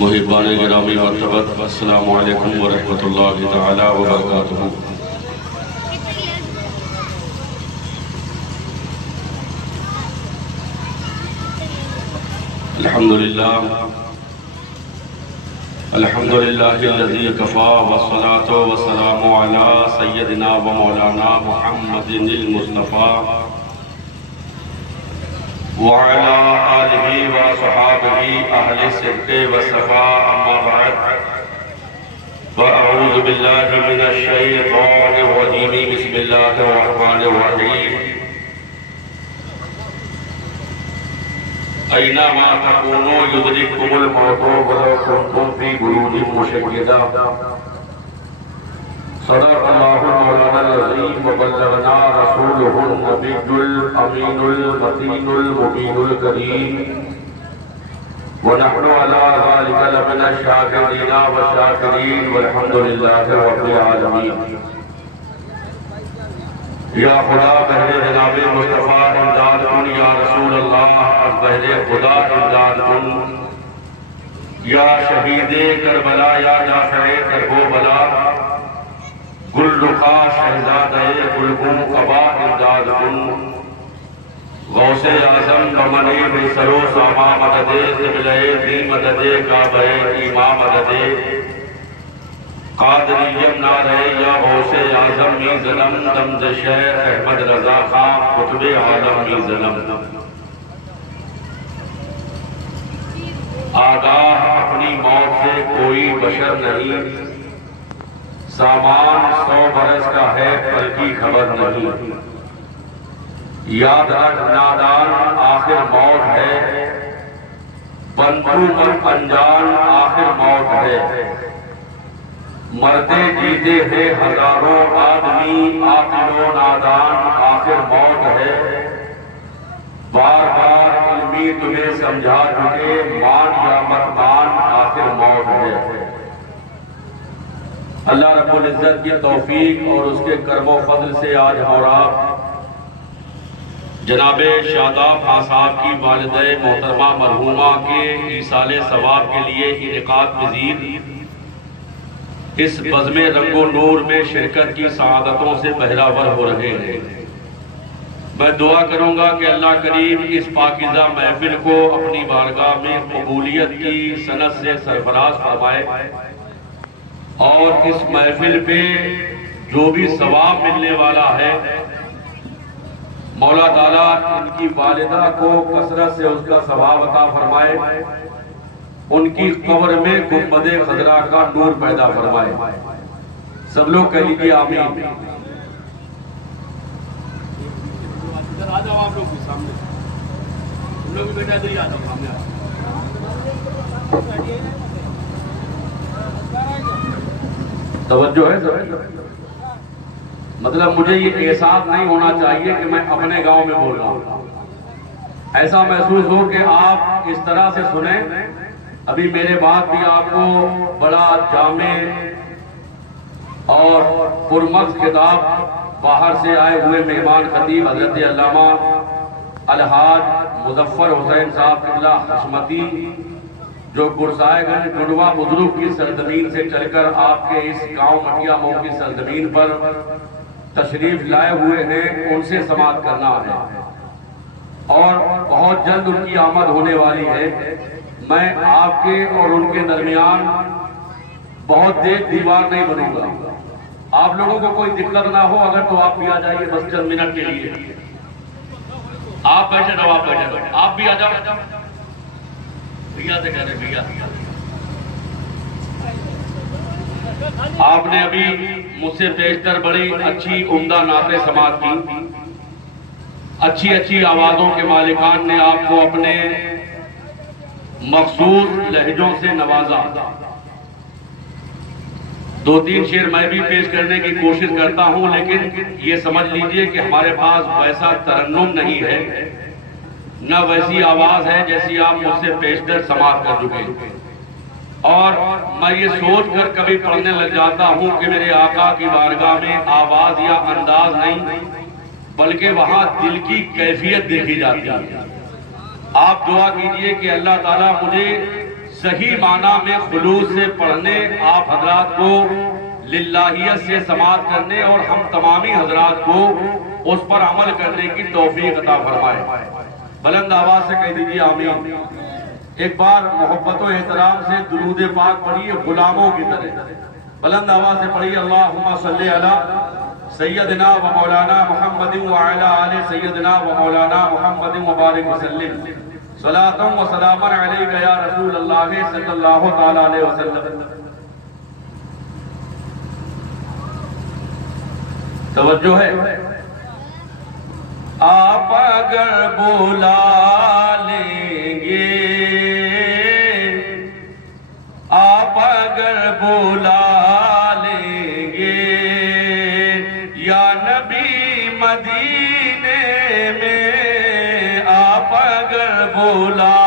محبان گرامی مرتبت السلام علیکم ورحمۃ اللہ تعالی وبرکاتہ۔ الحمدللہ الذی کفا والصلاة والسلام علی سیدنا و مولانا محمد المصطفیٰ وعلى آلہ وصحابہ اہل صدق وصفاء، اما بعد فاعوذ باللہ من الشیطان الرجیم، بسم اللہ الرحمن الرحیم۔ اینما تکونوا یدرککم الموت ولو کنتم فی بروج مشیدہ۔ صدق اللہ مولانا العظیم وبلغنا رسولہ النبی الامین المتین المبین الکریم، ونحن علی ذلک لمن الشاکرین والشاکرین والحمد للہ رب العالمین۔ یا خدا بہر جناب مصطفیٰ امداد کن، یا رسول اللہ از بہر خدا امداد کن، یا شہید کربلا یا جعفر کرب و بلا، گل رخا شہزادہ گلگون قبا امداد کن، غوث اعظم رمن بے سرو ساما مدد، قبلہ دی مدد، کعبہ ایما مدد، قادریم نعرہ یا غوث اعظم می ظلم، دمد شیخ احمد رضا خان قطب عالم می ظلم۔ آگاہ اپنی موت سے کوئی بشر نہیں، سامان 100 برس کا ہے پر کی خبر نہیں، یاد رکھ نادان آخر موت ہے، بندو من انجان آخر موت ہے، مرتے جیتے ہیں ہزاروں آدمی، عاقل و نادان آخر موت ہے، بار بار علمی تمہیں سمجھا چکے، مان یا مت مان آخر موت ہے۔ اللہ رب العزت کی توفیق اور اس کے کرم و فضل سے آج اور آپ جناب شاداب خان صاحب کی والدہ محترمہ مرحومہ کے ایصال ثواب کے لیے انعقاد پذیر اس بزم رنگ و نور میں شرکت کی سعادتوں سے بہراور ہو رہے ہیں۔ میں دعا کروں گا کہ اللہ کریم اس پاکیزہ محفل کو اپنی بارگاہ میں قبولیت کی سند سے سرفراز فرمائے، اور اس محفل پہ جو بھی ثواب ملنے والا ہے مولا تعالیٰ ان کی والدہ کو کثرت سے اس کا ثواب عطا فرمائے، ان کی قبر میں گنبد خضرا کا نور پیدا فرمائے۔ سب لوگ کہہ لیجیے آمین۔ آ جاؤ آپ لوگ بھی سامنے، تم لوگ بھی بیٹا ادھر ہی آ جاؤ سامنے۔ توجہ ہے سب؟ مطلب مجھے یہ احساس نہیں ہونا چاہیے کہ میں اپنے گاؤں میں بول رہا ہوں، ایسا محسوس ہو کہ آپ اس طرح سے سنیں۔ ابھی میرے بعد بھی آپ کو بڑا جامع اور پرمغز کتاب باہر سے آئے ہوئے مہمان خطیب حضرت علامہ الحاج مظفر حسین صاحب قبلہ حشمتی، جو گرسائے گنج ڈڈوا بزرگ کی سرزمین سے چل کر آپ کے اس گاؤں مٹیا مئو کی سرزمین پر تشریف لائے ہوئے ہیں، ان سے سماعت کرنا ہے اور بہت جلد ان کی آمد ہونے والی ہے۔ میں آپ کے اور ان کے درمیان بہت دیر دیوار نہیں بنوں گا، آپ لوگوں کو کوئی دقت نہ ہو اگر تو آپ بھی آ جائیے بس چند منٹ کے لیے۔ آپ بیٹھے رہو، آپ بیٹھے رہو، آپ بھی آ جاؤ۔ بھیا سے کہہ رہے بھیا، آپ نے ابھی مجھ سے بیشتر بڑی اچھی عمدہ نعتیں سماعت کی، اچھی اچھی آوازوں کے مالکان نے آپ کو اپنے مخصوص لہجوں سے نوازا۔ 2-3 شعر میں بھی پیش کرنے کی کوشش کرتا ہوں، لیکن یہ سمجھ لیجئے کہ ہمارے پاس ویسا ترنم نہیں ہے، نہ ویسی آواز ہے جیسی آپ مجھ سے بیشتر سماعت کر چکے، اور میں یہ سوچ کر کبھی پڑھنے لگ جاتا ہوں کہ میرے آقا کی بارگاہ میں آواز یا انداز نہیں بلکہ وہاں دل کی کیفیت دیکھی جاتی ہے۔ آپ دعا کیجئے کہ اللہ تعالیٰ مجھے صحیح معنی میں خلوص سے پڑھنے، آپ حضرات کو للہیت سے سماعت کرنے اور ہم تمامی حضرات کو اس پر عمل کرنے کی توفیق عطا فرمائے۔ بلند آواز سے کہہ دیجیے آمین۔ ایک بار محبت و احترام سے درود پاک پڑھیے غلاموں کی طرح، بلند آواز سے پڑھیے اللہم صلی علی سیدنا و مولانا محمد وعلی آل سیدنا و مولانا محمد مبارک وسلم صلاۃ و سلام علیک یا رسول اللہ صلی اللہ تعالی علیہ وسلم۔ توجہ ہے، آپ اگر بلا لیں گے، آپ اگر بلا لیں گے یا نبی مدینے میں، آپ اگر بلا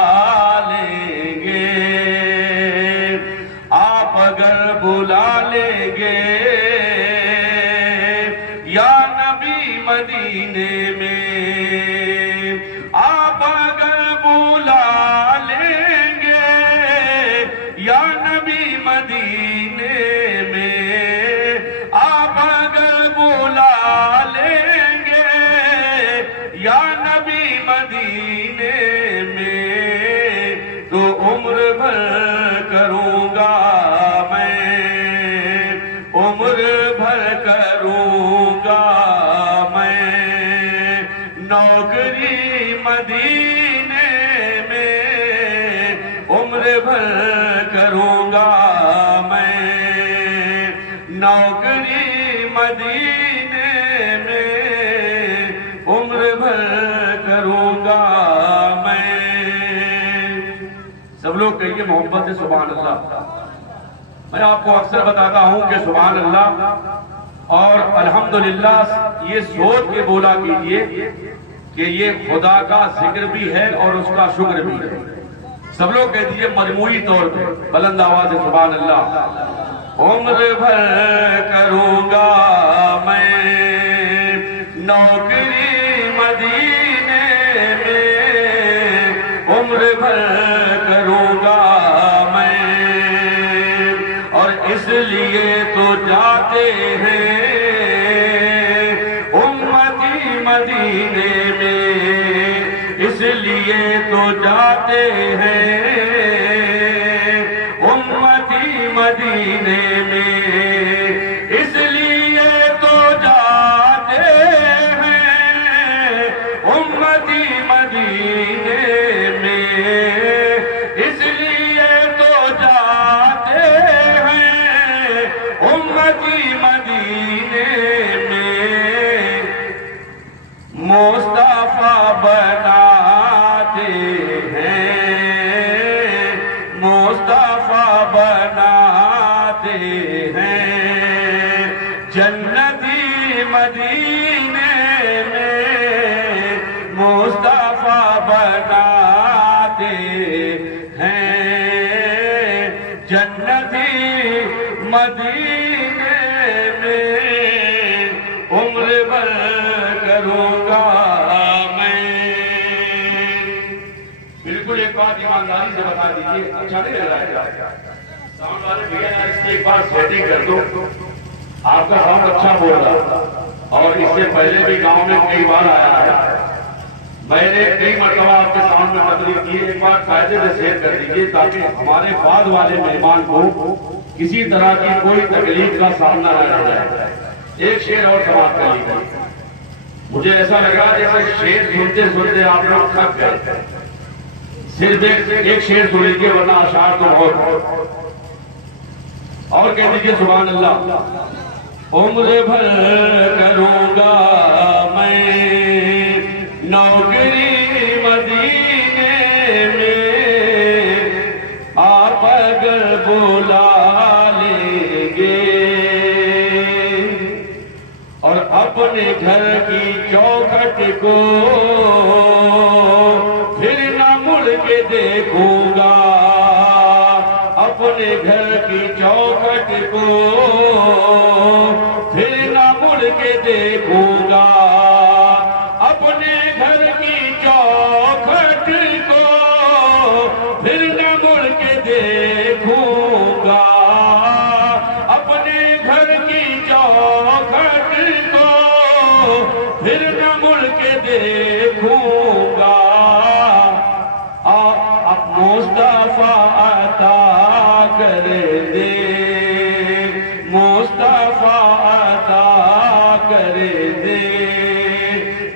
لیں گے، آپ اگر بلا لیں گے یا نبی مدینے میں، آپ اگر بلا لیں گے یا نبی مدینے میں، آپ اگر بلا لیں گے یا نبی مدینے میں، تو عمر بھر کروں گا میں، عمر بھر کروں گا میں نوکری مدینے میں، عمر بھر کروں گا میں نوکری مدینے میں، عمر بھر کروں گا میں۔ سب لوگ کہیے محبت سے سبحان اللہ۔ میں آپ کو اکثر بتاتا ہوں کہ سبحان اللہ اور الحمدللہ یہ سوچ کے بولا کیجئے کہ یہ خدا کا ذکر بھی ہے اور اس کا شکر بھی ہے۔ سب لوگ کہہ دیجئے مجموعی طور پہ بلند آواز سے سبحان اللہ۔ عمر بھر کروں گا میں نوکری مدینے میں، عمر بھر کروں گا میں، اور اس لیے تو جاتے ہیں امتی مدینے میں، اس لیے تو جاتے ہیں امتی مدینے میں، اس لیے تو جاتے ہیں امتی مدینے میں، اس لیے تو جاتے ہیں امتی مدینے میں، مصطفیٰ بناتے ہیں، مصطفیٰ بناتے ہیں جنتی مدینے میں، مصطفیٰ بناتے ہیں جنتی مدینے میں، عمر بھر کروں گا میں۔ بالکل ایک بات ایمانداری سے بتا دیجیے، اچھا نہیں لگ رہا ہے؟ ساؤنڈ والے بھیا اس کی ایک بار سیٹنگ کر دو، آپ کا ساؤنڈ اچھا بول رہا اور اس سے پہلے بھی گاؤں میں کئی بار آیا ہے، میں نے کئی مرتبہ آپ کے ساؤنڈ میں تقریر کی، ایک بار قاعدے سے شیئر کر دیجیے تاکہ ہمارے بعد والے مہمان کو کسی طرح کی کوئی تکلیف کا سامنا نہ رہ جائے۔ ایک شعر اور سماعت کر لیجیے۔ مجھے ایسا لگا جیسے شعر سنتے سنتے آپ لوگ تھک گئے، صرف ایک شعر سن لیجیے ورنہ اشعار تو بہت، اور کہہ دیجیے سبحان اللہ۔ عمر بھر کروں گا میں نوکری مدینے میں، آپ اگر بلا لیں گے اور اپنے گھر کی چوکھٹ کو پھر نہ مڑ کے دیکھوں گا، اپنے گھر کی چوکھٹ کو پھر نہ مڑ کے دیکھوں گا، اپنے گھر کی چوکھٹ کو پھر نہ مڑ کے دیکھوں گا، مصطفیٰ عطا کر دے، مصطفیٰ عطا کر دے،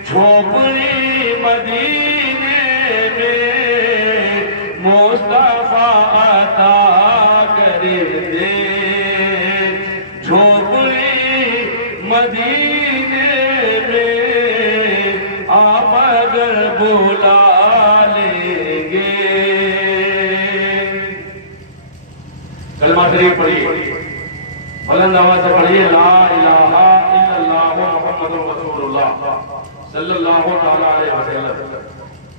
جھوپڑی مدینے میں مصطفیٰ عطا کر دے، جھوپڑی مدینے میں آپ اگر بلا کلمہ شریف پڑھیے، بلند آواز سے پڑھیے، لا الہ الا اللہ محمد رسول اللہ صلی اللہ علیہ وسلم۔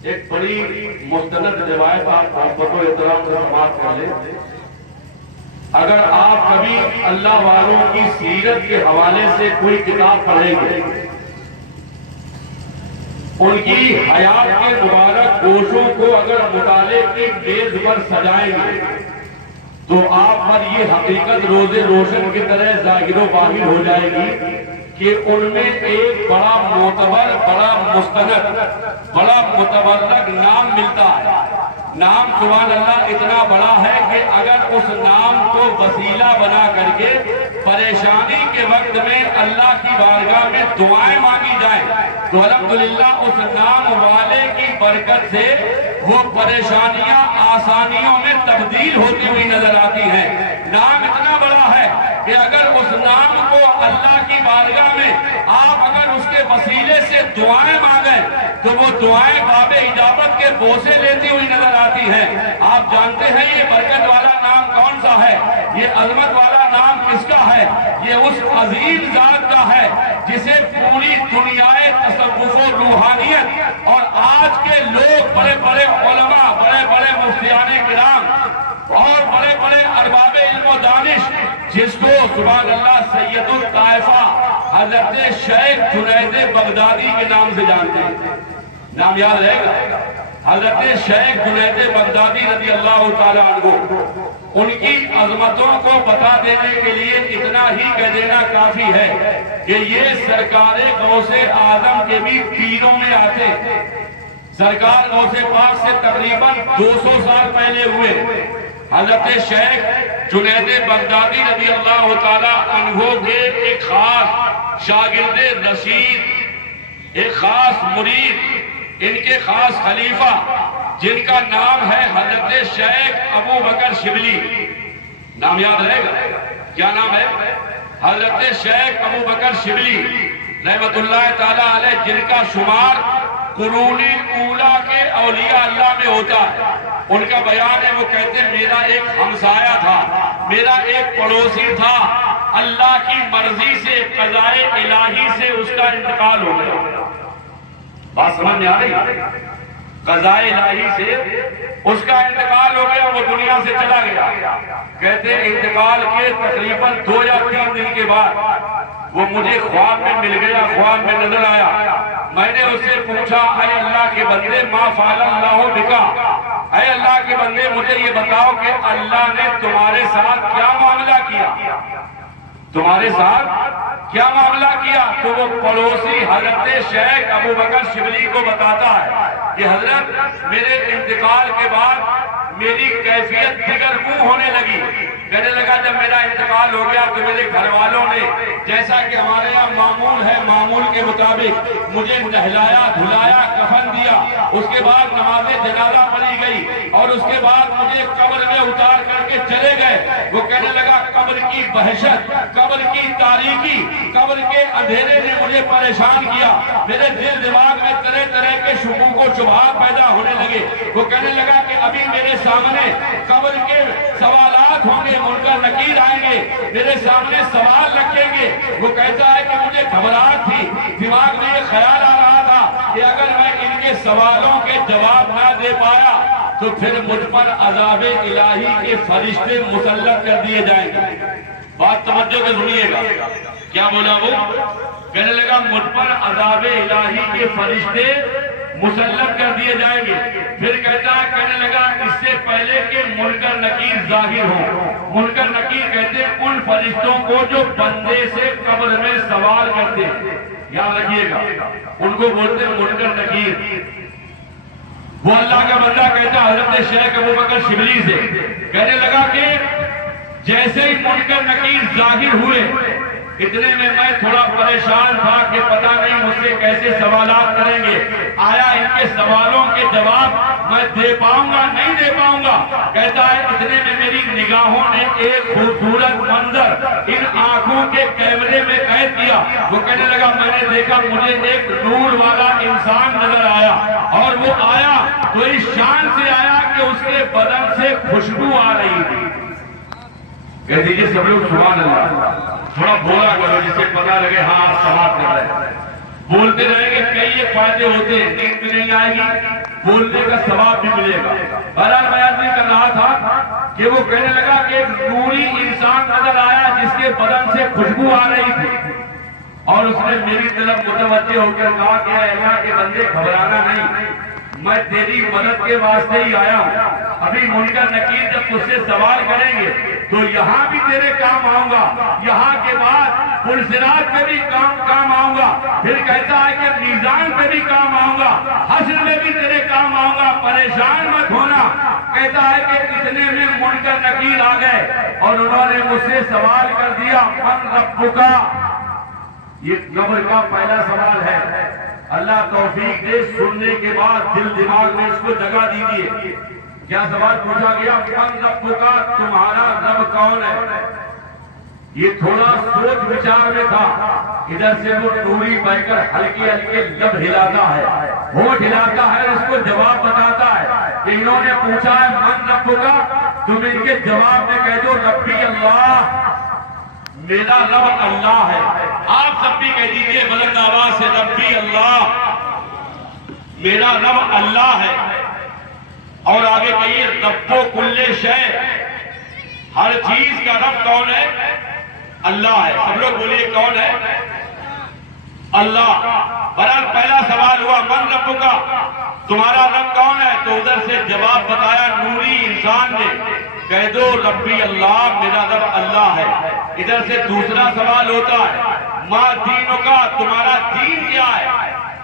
ایک بڑی مستند روایت آپ محبت و احترام سے سماعت کر لیں۔ اگر آپ کبھی اللہ والوں کی سیرت کے حوالے سے کوئی کتاب پڑھیں گے، ان کی حیات کے مبارک گوشوں کو اگر مطالعے کی میز پر سجائیں گے تو آپ پر یہ حقیقت روز روشن کی طرح ظاہر و باہر ہو جائے گی کہ ان میں ایک بڑا معتبر، بڑا مستند، بڑا متبرک نام ملتا ہے۔ نام سبحان اللہ اتنا بڑا ہے کہ اگر اس نام کو وسیلہ بنا کر کے پریشانی کے وقت میں اللہ کی بارگاہ میں دعائیں مانگی جائیں تو الحمدللہ اس نام والے کی برکت سے وہ پریشانیاں آسانیوں میں تبدیل ہوتی ہوئی نظر آتی ہیں۔ نام اتنا بڑا ہے کہ اگر اس نام کو اللہ کی بارگاہ میں آپ اگر اس کے وسیلے سے دعائیں مانگیں تو وہ دعائیں باب اجابت کے بوسے لیتی ہوئی نظر آتی ہیں۔ آپ جانتے ہیں یہ برکت والا نام کون سا ہے، یہ عظمت والا نام کس کا ہے؟ یہ اس عظیم ذات کا ہے جسے پوری دنیا تصوف و روحانیت اور آج کے لوگ بڑے بڑے علماء، بڑے بڑے مفتیان کرام اور بڑے بڑے ارباب علم و دانش جس کو سبحان اللہ سید الطائفہ حضرت شیخ جنید بغدادی کے نام سے جانتے ہیں۔ نام یاد رہے گا، حضرت شیخ جنید بغدادی رضی اللہ تعالیٰ عنہ۔ ان کی عظمتوں کو بتا دینے کے لیے اتنا ہی کہہ دینا کافی ہے کہ یہ سرکار غوث اعظم کے بھی پیروں میں آتے ہیں۔ سرکار غوث پاک سے تقریباً 200 سال پہلے ہوئے حضرت شیخ جنید بغدادی رضی اللہ تعالیٰ عنہ کے ایک خاص شاگرد رشید، ایک خاص مرید، ان کے خاص خلیفہ جن کا نام ہے حضرت شیخ ابو بکر شبلی۔ نام یاد رہے گا، کیا نام ہے؟ حضرت شیخ ابو بکر شبلی رحمت اللہ تعالیٰ علیہ، جن کا شمار قرون اولیٰ کے اولیاء اللہ میں ہوتا ہے۔ ان کا بیان ہے، وہ کہتے ہیں میرا ایک ہمسایہ تھا، میرا ایک پڑوسی تھا، اللہ کی مرضی سے قضائے الہی سے اس کا انتقال ہو گیا۔ بات سمجھ میں آ رہی؟ قضائے الہی سے اس کا انتقال ہو گیا، وہ دنیا سے چلا گیا۔ کہتے ہیں انتقال کے تقریباً 2 یا 3 دن کے بعد وہ مجھے خواب میں مل گیا، خواب میں نظر آیا۔ میں نے اس سے پوچھا، اے اللہ کے بندے ما فعل اللہ بکا، اے اللہ کے بندے مجھے یہ بتاؤ کہ اللہ نے تمہارے ساتھ کیا معاملہ کیا، تمہارے ساتھ کیا معاملہ کیا؟ تو وہ پڑوسی حضرت شیخ ابو بکر شبلی کو بتاتا ہے کہ حضرت میرے انتقال کے بعد میری کیفیت دیگر منہ ہونے لگی۔ کہنے لگا جب میرا انتقال ہو گیا تو میرے گھر والوں نے جیسا کہ ہمارے یہاں معمول ہے، معمول کے مطابق مجھے نہلایا، دھلایا، کفن دیا، اس کے بعد نماز جنازہ پڑھی گئی اور اس کے بعد مجھے قبر میں اتار کر کے چلے گئے۔ وہ کہنے لگا قبر کی وحشت، قبر کی تاریکی، قبر کے اندھیرے نے مجھے پریشان کیا، میرے دل دماغ میں طرح طرح کے شکوک و شبہات پیدا ہونے لگے۔ وہ کہنے لگا کہ ابھی میرے سامنے قبر کے سوالات ہوں گے، منکر نکیر آئیں گے، میرے سامنے سوال رکھیں گے۔ وہ کہتا ہے کہ مجھے گھبراہٹ تھی، دماغ میں یہ خیال آ رہا تھا کہ اگر میں ان کے سوالوں کے جواب نہ دے پایا تو پھر مجھ پر عذاب الہی کے فرشتے مسلط کر دیے جائیں گے۔ بات توجہ سے سنیے گا، کیا بولا وہ؟ کہنے لگا مجھ پر عذاب الہی کے فرشتے مسلط کر دیے جائیں گے۔ پھر کہتا ہے، کہنے لگا اس سے پہلے کہ منکر نکیر ظاہر ہو، منکر نکیر کہتے ہیں ان فرشتوں کو جو بندے سے قبر میں سوال کرتے ہیں، یاد رکھیے گا، ان کو بولتے ہیں منکر نکیر۔ وہ اللہ کا بندہ کہتا حضرت شیخ ابو بکر شبلی سے کہنے لگا کہ جیسے ہی منکر نکیر ظاہر ہوئے اتنے میں تھوڑا پریشان تھا کہ پتہ نہیں مجھ سے کیسے سوالات کریں گے، آیا ان کے سوالوں کے جواب میں دے پاؤں گا نہیں دے پاؤں گا۔ کہتا ہے اتنے میں میری نگاہوں نے ایک خوبصورت منظر ان آنکھوں کے کیمرے میں قید کیا۔ وہ کہنے لگا میں نے دیکھا مجھے ایک نور والا انسان نظر آیا، اور وہ آیا تو اس شان سے آیا کہ اس کے بدن سے خوشبو آ رہی تھی۔ کہہ دیجیے سب لوگ سبحان اللہ، تھوڑا بولا کرو جسے پتا لگے ہاں آپ سماعت کر رہے ہیں۔ بولتے رہیں گے کئی یہ فائدے ہوتے ہیں، نیند بھی نہیں آئے گی، بولنے کا ثواب بھی ملے گا۔ بہرحال میں عرض کر رہا تھا کہ وہ کہنے لگا کہ ایک نوری انسان نظر آیا جس کے بدن سے خوشبو آ رہی تھی، اور اس نے میری طرف متوجہ ہو کر کہا کہ اے اللہ کے بندے گھبرانا نہیں، میں تیری مدد کے واسطے ہی آیا ہوں۔ ابھی منکر نکیر جب تجھ سے سوال کریں گے تو یہاں بھی تیرے کام آؤں گا، یہاں کے بعد پلسرات پہ بھی کام آؤں گا، پھر کہتا ہے کہ میزان پہ بھی کام آؤں گا، حشر میں بھی تیرے کام آؤں گا، پریشان مت ہونا۔ کہتا ہے کہ اتنے میں منکر نکیر آ گئے اور انہوں نے مجھ سے سوال کر دیا من ربک۔ یہ قبر کا پہلا سوال ہے۔ اللہ توفیق دے سننے کے بعد دل دماغ میں اس کو جگہ دیجیے۔ کیا سوال پوچھا گیا؟ من ربک، تمہارا رب کون ہے؟ یہ تھوڑا سوچ وچار میں تھا، ادھر سے وہ نوری بہ کر ہلکے ہلکے لب ہلاتا ہے، ہونٹ ہلاتا ہے، اس کو جواب بتاتا ہے کہ انہوں نے پوچھا ہے من ربک، تم ان کے جواب میں کہہ دو ربی اللہ، میرا رب اللہ ہے۔ آپ سب بھی کہہ دیجیے بلند آواز سے ربی اللہ، میرا رب اللہ ہے۔ اور آگے کہیے رب کل شے، ہر چیز کا رب کون ہے؟ اللہ ہے۔ سب لوگ بولیے کون ہے؟ اللہ۔ برحال پہلا سوال ہوا من رب کا، تمہارا رب کون ہے؟ تو ادھر سے جواب بتایا نوری انسان نے، کہہ دو ربی اللہ، میرا رب اللہ ہے۔ ادھر سے دوسرا سوال ہوتا ہے ما دینوں کا، تمہارا دین کیا ہے؟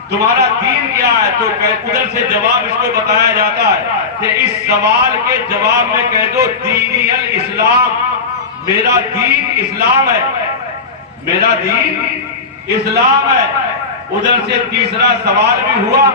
تمہارا دین کیا ہے؟ تو ادھر سے جواب اس کو بتایا جاتا ہے کہ اس سوال کے جواب میں کہہ دو دینی الاسلام، میرا دین اسلام ہے، میرا دین اسلام ہے۔ ادھر سے تیسرا سوال بھی ہوا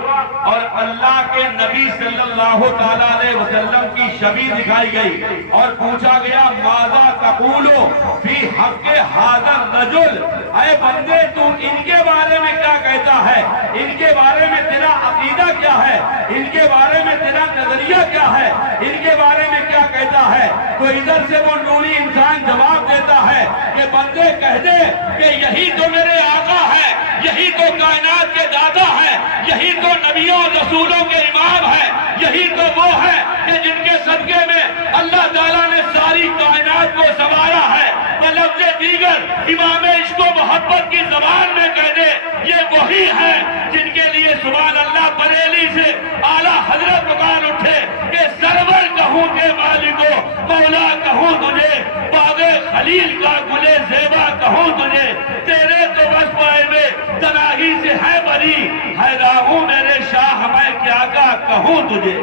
اور اللہ کے نبی صلی اللہ تعالیٰ علیہ وسلم کی شبیہ دکھائی گئی اور پوچھا گیا ماذا تقولو فی حق ھذا الرجل، اے بندے تو ان کے بارے میں کیا کہتا ہے؟ ان کے بارے میں تیرا عقیدہ کیا ہے؟ ان کے بارے میں تیرا نظریہ کیا ہے؟ ان کے بارے میں کیا کہتا ہے؟ تو ادھر سے وہ نوری انسان جواب دیتا ہے کہ بندے کہہ دے کہ یہی تو میرے آقا ہے، یہی تو کائنات کے دادا ہے، یہی تو نبیوں اور رسولوں کے امام ہے، یہی تو وہ ہے کہ جن کے صدقے میں اللہ تعالیٰ نے ساری کائنات کو سنوارا ہے۔ لفظ دیگر امام عشق و محبت کی زبان میں کہہ دے یہ وہی ہے جن کے لیے سبحان اللہ بریلی سے اعلیٰ حضرت پکار اٹھے کہ سرور کہوں کہ مالکو، مولا کہوں تجھے، باغ خلیل کا گلے زیبا کہوں تجھے، تیرے تو بس پائے میں تناہی سے ہے بری، حیران میرے شاہ میں کیا کہوں تجھے۔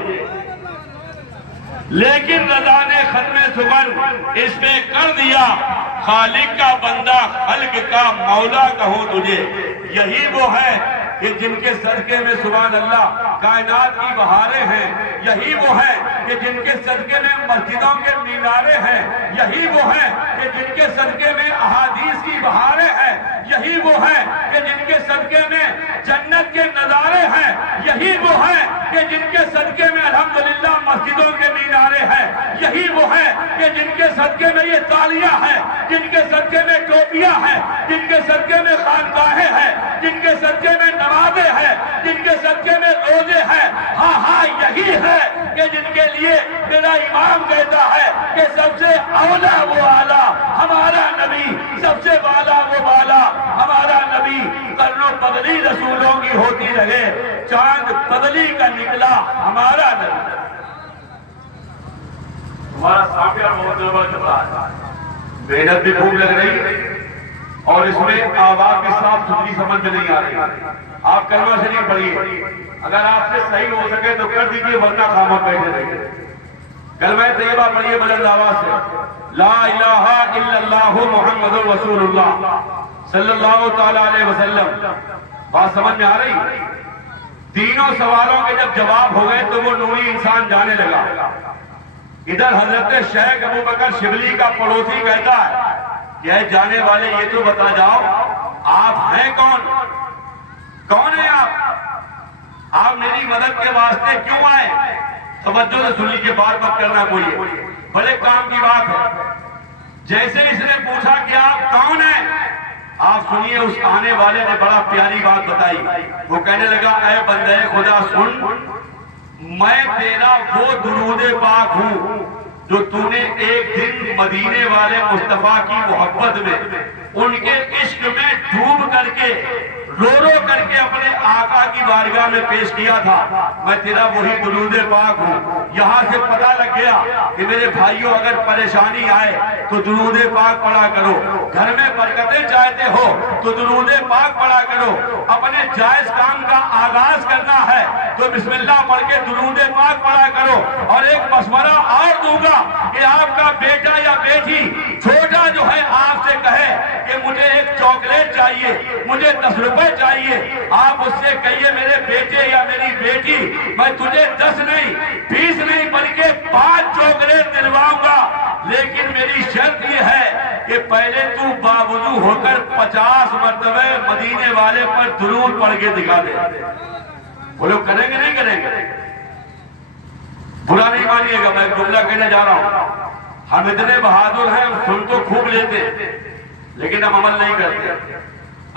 لیکن رضا نے ختم سخن اس پہ کر دیا خالق کا بندہ خلق کا مولا کہوں تجھے۔ یہی وہ ہے کہ جن کے صدقے میں سبحان اللہ کائنات کی بہاریں ہیں، یہی وہ ہے کہ جن کے صدقے میں مسجدوں کے مینارے ہیں، یہی وہ ہے کہ جن کے صدقے میں احادیث کی بہاریں ہیں، یہی وہ ہے کہ جن کے صدقے میں جنت کے نظارے ہیں، یہی وہ ہے کہ جن کے صدقے میں الحمدللہ مسجدوں کے مینارے ہیں، یہی وہ ہے کہ جن کے صدقے میں یہ تالیاں ہیں، جن کے صدقے میں ٹوپیاں ہیں، جن کے صدقے میں خانقاہیں ہیں، جن کے صدقے میں نمازیں ہیں، جن کے صدقے میں روزے ہیں۔ ہاں ہاں یہی ہے کہ جن کے لیے میرا امام کہتا ہے کہ سب سے اولا وہ اعلیٰ ہمارا نبی، سب سے والا وہ والا ہمارا نبی۔ قرن بدلی رسولوں کی ہوتی رہے، چاند بدلی کا نکلا ہمارا نبی۔ تمہارا سامنے محترمہ چل رہا ہے، محنت بھی خوب لگ رہی ہے اور اس میں آواز کی صاف ستھری سمجھ میں نہیں آ رہی. آپ کلمہ شریف پڑھیے. اگر آپ سے صحیح ہو سکے تو کر دیجیے, ورنہ خاموش بیٹھے رہیے. کلمہ طیبہ پڑھیے بلند آواز سے. لا الہ الا اللہ محمد رسول اللہ صلی اللہ تعالی علیہ وسلم. بات سمجھ میں آ رہی؟ تینوں سوالوں کے جب جواب ہو گئے تو وہ نوری انسان جانے لگا. ادھر حضرت شیخ ابو بکر شبلی کا پڑوسی کہتا ہے کہ اے جانے والے یہ تو بتا جاؤ آپ ہیں کون؟ کون ہیں آپ میری مدد کے واسطے کیوں آئے؟ توجہ سے سن لیجیے, بار بار کرنا کوئی بڑے کام کی بات ہے. جیسے اس نے پوچھا کہ آپ کون ہیں, آپ سنیے اس آنے والے نے بڑا پیاری بات بتائی. وہ کہنے لگا اے بندے خدا سن, میں تیرا وہ درود پاک ہوں جو تو نے ایک دن مدینے والے مصطفیٰ کی محبت میں, ان کے عشق میں ڈوب کر کے رو رو کر کے اپنے آقا کی بارگاہ میں پیش کیا تھا. میں تیرا وہی درود پاک ہوں. یہاں سے پتہ لگ گیا کہ میرے بھائیوں اگر پریشانی آئے تو درود پاک پڑھا کرو. گھر میں برکتیں چاہتے ہو تو درود پاک پڑھا کرو. اپنے جائز کام کا آغاز کرنا ہے تو بسم اللہ پڑھ کے درود پاک پڑھا کرو. اور ایک مشورہ اور دوں گا کہ آپ کا بیٹا یا بیٹی چھوٹا جو ہے آپ سے کہے کہ مجھے ایک چاکلیٹ چاہیے, مجھے 10 روپے چاہیے, آپ اس سے کہیے میرے بیٹے یا میری بیٹی میں تجھے 10 نہیں 20 نہیں بلکہ 5 چاکلیٹ دلواؤں گا, لیکن میری شرط یہ ہے کہ پہلے تو باوضو ہو کر 50 مرتبہ مدینے والے پر درود پڑھ کے دکھا دے. وہ لوگ کریں گے نہیں کریں گے؟ برا نہیں مانیے گا, میں جملہ کہنے جا رہا ہوں. ہم اتنے بہادر ہیں, ہم سن تو خوب لیتے لیکن ہم عمل نہیں کرتے.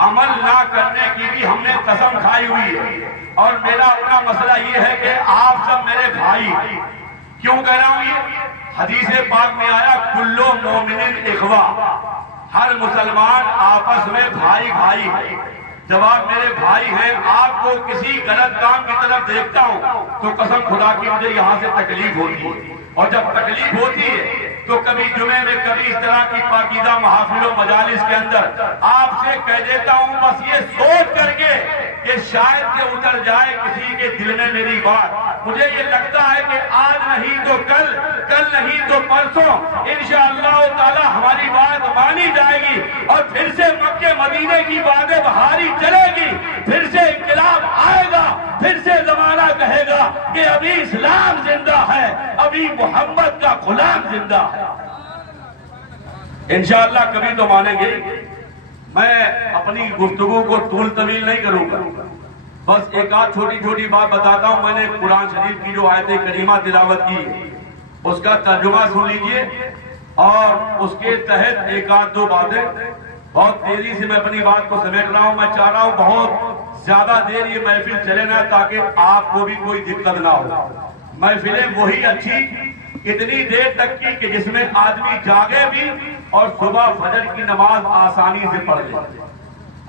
عمل نہ کرنے کی بھی ہم نے قسم کھائی ہوئی ہے. اور میرا اپنا مسئلہ یہ ہے کہ آپ سب میرے بھائی. کیوں کہہ رہا ہوں یہ؟ حدیث پاک میں آیا کلو مومن اخوا, ہر مسلمان آپس میں بھائی بھائی ہے. جب آپ میرے بھائی ہیں, آپ کو کسی غلط کام کی طرف دیکھتا ہوں تو قسم خدا کی مجھے یہاں سے تکلیف ہوتی ہے. اور جب تکلیف ہوتی ہے تو کبھی جمعے میں کبھی اس طرح کی پاکیزہ محافل و مجالس کے اندر آپ سے کہہ دیتا ہوں بس یہ سوچ کر کے کہ شاید کہ اتر جائے کسی کے دل میں میری بات. مجھے یہ لگتا ہے کہ آج نہیں تو کل, کل نہیں تو پرسوں انشاءاللہ تعالی ہماری بات مانی جائے گی اور پھر سے مکے مدینے کی باتیں بہاری چلے گی. پھر سے انقلاب آئے گا, پھر سے زمانہ کہے گا کہ ابھی اسلام زندہ ہے, ابھی محمد کا غلام زندہ ہے. انشاءاللہ کبھی تو مانیں گے. میں اپنی گفتگو کو طول طویل نہیں کروں گا, بس ایک آدھ چھوٹی چھوٹی بات بتاتا ہوں. میں نے قرآن شریف کی جو آیت کریمہ تلاوت کی اس کا ترجمہ سن لیجئے اور اس کے تحت ایک آدھ دو باتیں. بہت تیزی سے میں اپنی بات کو سمیٹ رہا ہوں. میں چاہ رہا ہوں بہت زیادہ دیر یہ محفل چلے نہ, تاکہ آپ کو بھی کوئی دقت نہ ہو. محفلیں وہی اچھی اتنی دیر تک کی کہ جس میں آدمی جاگے بھی اور صبح فجر کی نماز آسانی سے پڑھ لے.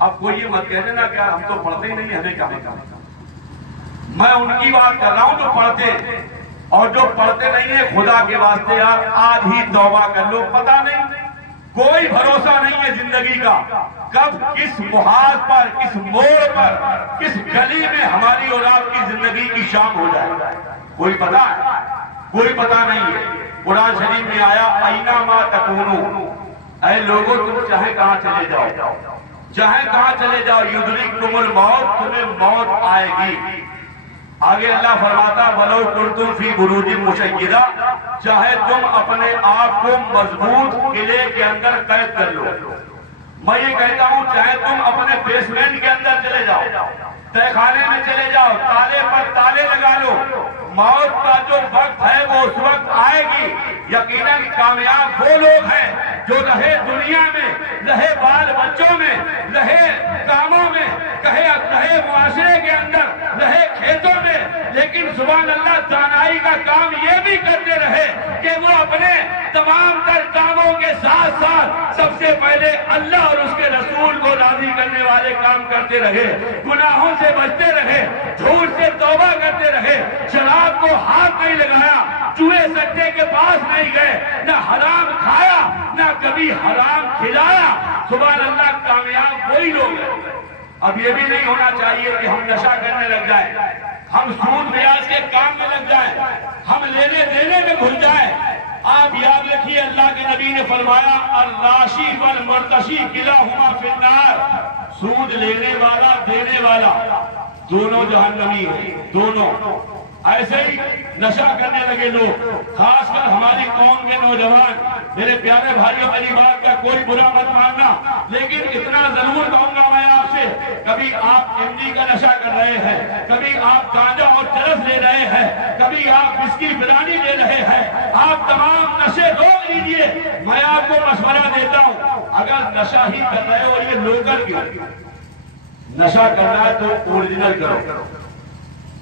اب کوئی یہ مت کہہ دینا کہ ہم تو پڑھتے ہی نہیں, ہمیں کیا پتا. میں ان کی بات کر رہا ہوں جو پڑھتے ہیں, اور جو پڑھتے نہیں ہیں خدا کے واسطے یار آج ہی توبہ کر لو. پتہ نہیں, کوئی بھروسہ نہیں ہے زندگی کا, کب کس محاذ پر, کس موڑ پر, کس گلی میں ہماری اور آپ کی زندگی کی شام ہو جائے. کوئی پتہ ہے؟ کوئی پتہ نہیں ہے. قرآن شریف میں آیا اینما تکونو, اے لوگوں تم چاہے کہاں چلے جاؤ, چاہے کہاں چلے جاؤ, یدرککم الموت, تمہیں موت آئے گی. آگے اللہ فرماتا ولو کنتم فی بروج مشیدہ, چاہے تم اپنے آپ کو مضبوط قلعے کے اندر قید کر لو. میں یہ کہتا ہوں چاہے تم اپنے بیسمنٹ کے اندر چلے جاؤ, تہ خانے میں چلے جاؤ, تالے پر تالے لگا لو, موت کا جو وقت ہے وہ اس وقت آئے گی. یقیناً کامیاب وہ لوگ ہیں جو رہے دنیا میں, رہے بال بچوں میں, رہے کاموں میں, رہے معاشرے کے اندر, رہے کھیتوں میں, لیکن سبحان اللہ دانائی کا کام یہ بھی کرتے رہے کہ وہ اپنے تمام تر کاموں کے ساتھ ساتھ سب سے پہلے اللہ اور اس کے رسول کو راضی کرنے والے کام کرتے رہے، گناہوں سے بچتے رہے، جھوٹ سے توبہ کرتے رہے، شراب کو ہاتھ نہیں لگایا، جوئے سٹے کے پاس نہیں گئے، نہ حرام کھایا نہ کبھی حرام کھلایا۔ سبحان اللہ، کامیاب وہی لوگ ہیں۔ اب یہ بھی نہیں ہونا چاہیے کہ ہم نشہ کرنے لگ جائیں، ہم سود بیاج کے کام میں لگ جائیں، ہم لینے دینے میں گھل جائیں۔ آپ یاد رکھیے، اللہ کے نبی نے فرمایا الراشی والمرتشی کلاہما فی النار، سود لینے والا دینے والا دونوں جہنمی ہیں، دونوں۔ ایسے ہی نشہ کرنے لگے لوگ، خاص کر ہماری قوم کے نوجوان۔ میرے پیارے بھائیوں، میری بات کا کوئی برا مت ماننا، لیکن اتنا ضرور کہوں گا میں آپ سے، کبھی آپ MD کا نشہ کر رہے ہیں، کبھی آپ گانجا اور چرس لے رہے ہیں، کبھی آپ وسکی برانی لے رہے ہیں، آپ تمام نشے روک لیجئے۔ میں آپ کو مشورہ دیتا ہوں، اگر نشہ ہی کر رہے ہو، یہ لوکل کیوں؟ نشہ کرنا ہے تو اوریجنل کرو۔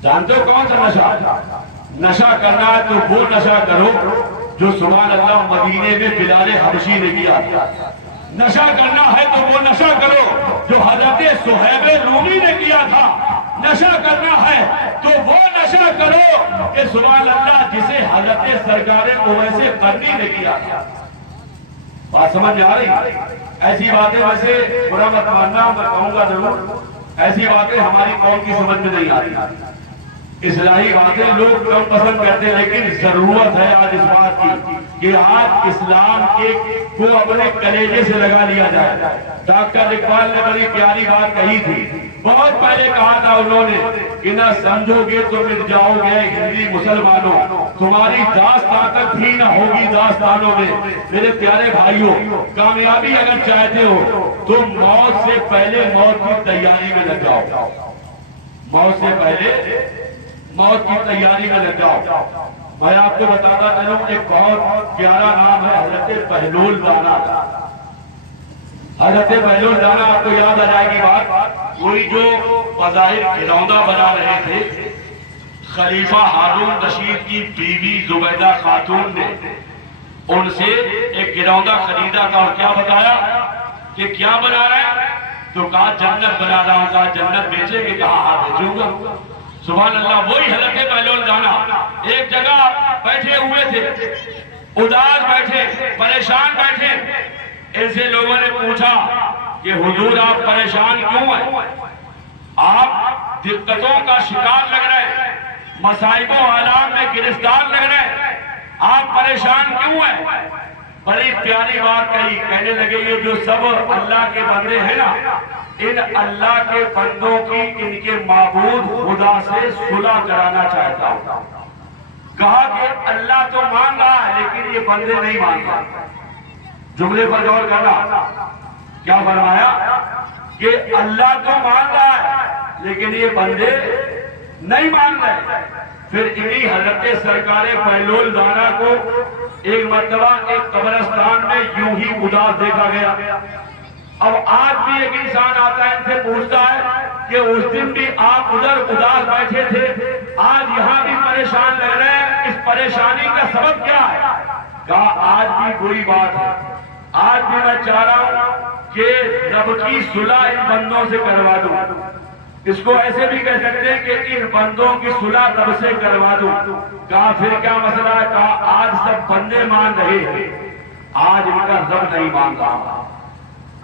جانتے ہو کون سا نشہ؟ نشہ کرنا ہے تو وہ نشہ کرو جو سبحان اللہ مدینے میں بلال حبشی نے کیا۔ نشہ کرنا ہے تو وہ نشہ کرو جو حضرت صہیب رومی نے کیا تھا۔ نشہ کرنا ہے تو وہ نشہ کرو کہ سبحان اللہ جسے حضرت سرکار اویس قرنی نے کیا تھا۔ بات سمجھ میں آ رہی؟ ایسی باتیں ویسے برا مت ماننا، میں کہوں گا ضرور، ایسی باتیں ہماری قوم کی سمجھ میں نہیں آتی۔ اصلاحی باتیں لوگ کم پسند کرتے ہیں، لیکن ضرورت ہے آج اس بات کی کہ آج اسلام کو اپنے کلیجے سے لگا لیا جائے۔ ڈاکٹر اقبال نے بڑی پیاری بات کہی تھی، بہت پہلے کہا تھا انہوں نے کہ نہ سمجھو گے تو مٹ جاؤ گے ہندی مسلمانوں، تمہاری داستان تک بھی نہ ہوگی داستانوں میں۔ میرے پیارے بھائیوں، کامیابی اگر چاہتے ہو تو موت سے پہلے موت کی تیاری میں لگ جاؤ، موت سے پہلے موت کی تیاری میں لگ جاؤ۔ میں آپ کو بتاتا چلوں، ایک بہت پیارا نام ہے حضرت بہلول دانا۔ حضرت بہلول دانا، آپ کو یاد آ جائے گی بات، وہی جو بظاہر گھروندہ بنا رہے تھے، خلیفہ ہارون رشید کی بیوی زبیدہ خاتون نے ان سے ایک گھروندہ خریدا تھا، اور کیا بتایا کہ کیا بنا رہے ہیں؟ تو کہا جنت بنا رہا ہوں۔ کہا جنت بیچے گے؟ کہا ہاں بیچوں گا۔ سبحان اللہ، وہی حضرت بہلول دانا ایک جگہ بیٹھے ہوئے تھے، اداس بیٹھے، پریشان بیٹھے۔ ان سے لوگوں نے پوچھا کہ حضور آپ پریشان کیوں ہیں؟ آپ دقتوں کا شکار لگ رہے ہیں، مصائب و آلام میں گرفتار لگ رہے ہیں، آپ پریشان کیوں ہیں؟ بڑی پیاری بات کہی، کہنے لگے یہ جو سب اللہ کے بندے ہیں نا، ان اللہ کے بندوں کی ان کے معبود خدا سے صلح کرانا چاہتا ہوں۔ کہا کہ اللہ تو مان رہا ہے لیکن یہ بندے نہیں مان رہے۔ جملے پر غور کرنا، کیا فرمایا کہ اللہ تو مان رہا ہے لیکن یہ بندے نہیں مان رہے۔ پھر انہی حضرت سرکار بہلول دانا کو ایک مرتبہ ایک قبرستان میں یوں ہی اداس دیکھا گیا۔ اب آج بھی ایک انسان آتا ہے، ان سے پوچھتا ہے کہ اس دن بھی آپ ادھر اداس بیٹھے تھے، آج یہاں بھی پریشان لگ رہے ہیں، اس پریشانی کا سبب کیا ہے؟ کہا آج بھی کوئی بات ہے، آج بھی میں چاہ رہا ہوں کہ رب کی صلح ان بندوں سے کروا دوں۔ اس کو ایسے بھی کہہ سکتے ہیں کہ ان بندوں کی صلح رب سے کروا دوں۔ کہا پھر کیا مسئلہ ہے؟ کہا آج سب بندے مان رہے ہیں، آج ان کا رب نہیں مان رہا۔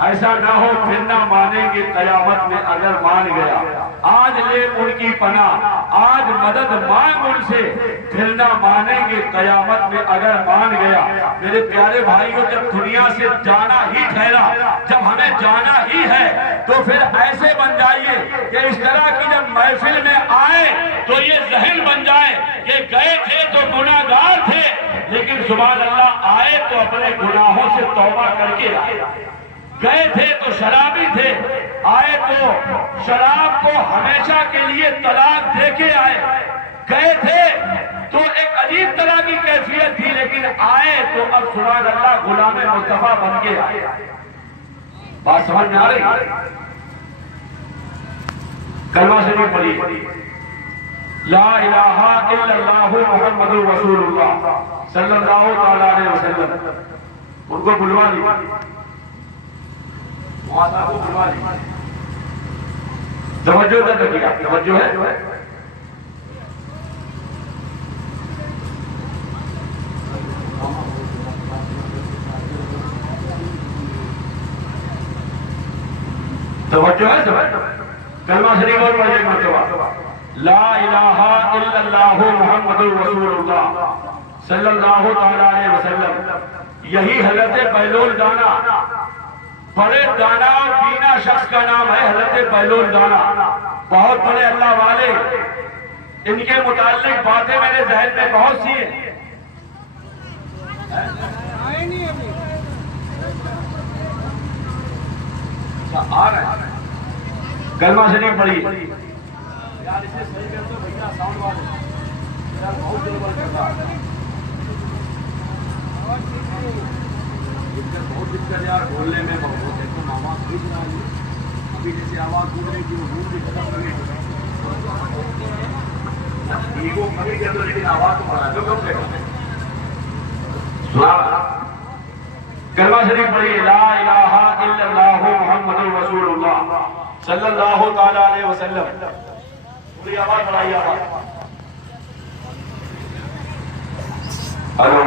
ایسا نہ ہو پھر نہ مانیں گے قیامت میں اگر مان گیا، آج لے ان کی پناہ، آج مدد مانگ ان سے، پھر نہ مانیں گے قیامت میں اگر مان گیا۔ میرے پیارے بھائیوں، جب دنیا سے جانا ہی ٹھہرا، جب ہمیں جانا ہی ہے تو پھر ایسے بن جائیے کہ اس طرح کی جب محفل میں آئے تو یہ ذہن بن جائے کہ گئے تھے تو گناہگار تھے، لیکن سبحان اللہ آئے تو اپنے گناہوں سے توبہ کر کے آئے۔ گئے تھے تو شرابی تھے، آئے تو شراب کو ہمیشہ کے لیے طلاق دے کے آئے۔ گئے تھے تو ایک عجیب طرح کی کیفیت تھی، لیکن آئے تو اب سبحان اللہ غلام مصطفیٰ بن کے آئے۔ بات سمجھ میں آ رہی؟ کلمہ شریف پڑھی، لا الہ الا اللہ محمد رسول اللہ صلی اللہ تعالیٰ علیہ وسلم. ان کو بلوا لی، مولانا کو بلوا لی. توجہ نہ کیا، توجہ ہے. توجہ ہے. کلمہ شریف اور پڑھیں ایک مرتبہ. لا الہ الا اللہ محمد رسول اللہ صلی اللہ تعالیٰ علیہ وسلم. یہی حضرت بہلول دانا، بڑے دانا اور بینا شخص کا نام ہے حضرت بہلول دانا. بہت بڑے اللہ والے. ان کے متعلق باتیں میرے ذہن میں بہت سی ہیں. آ رہے ہیں. کلمہ شریف پڑھی. یار اسے صحیح کر دو بھیا، ساؤنڈ والے یار بہت دیر بعد کرتا ہے. بہت دقت یار بولنے میں. بہت دیکھو آواز ٹھیک نہ آئی. ابھی جیسے آواز بولنے کی وہ بھی ختم لگے ایگو کمی کر دو، لیکن آواز تو بڑھا دو. کب سے کلمہ شریف پڑھی. لا الہ الا اللہ محمد رسول اللہ صلی اللہ تعالیٰ علیہ وسلم. پوری آواز بڑھائی. آواز ہلو.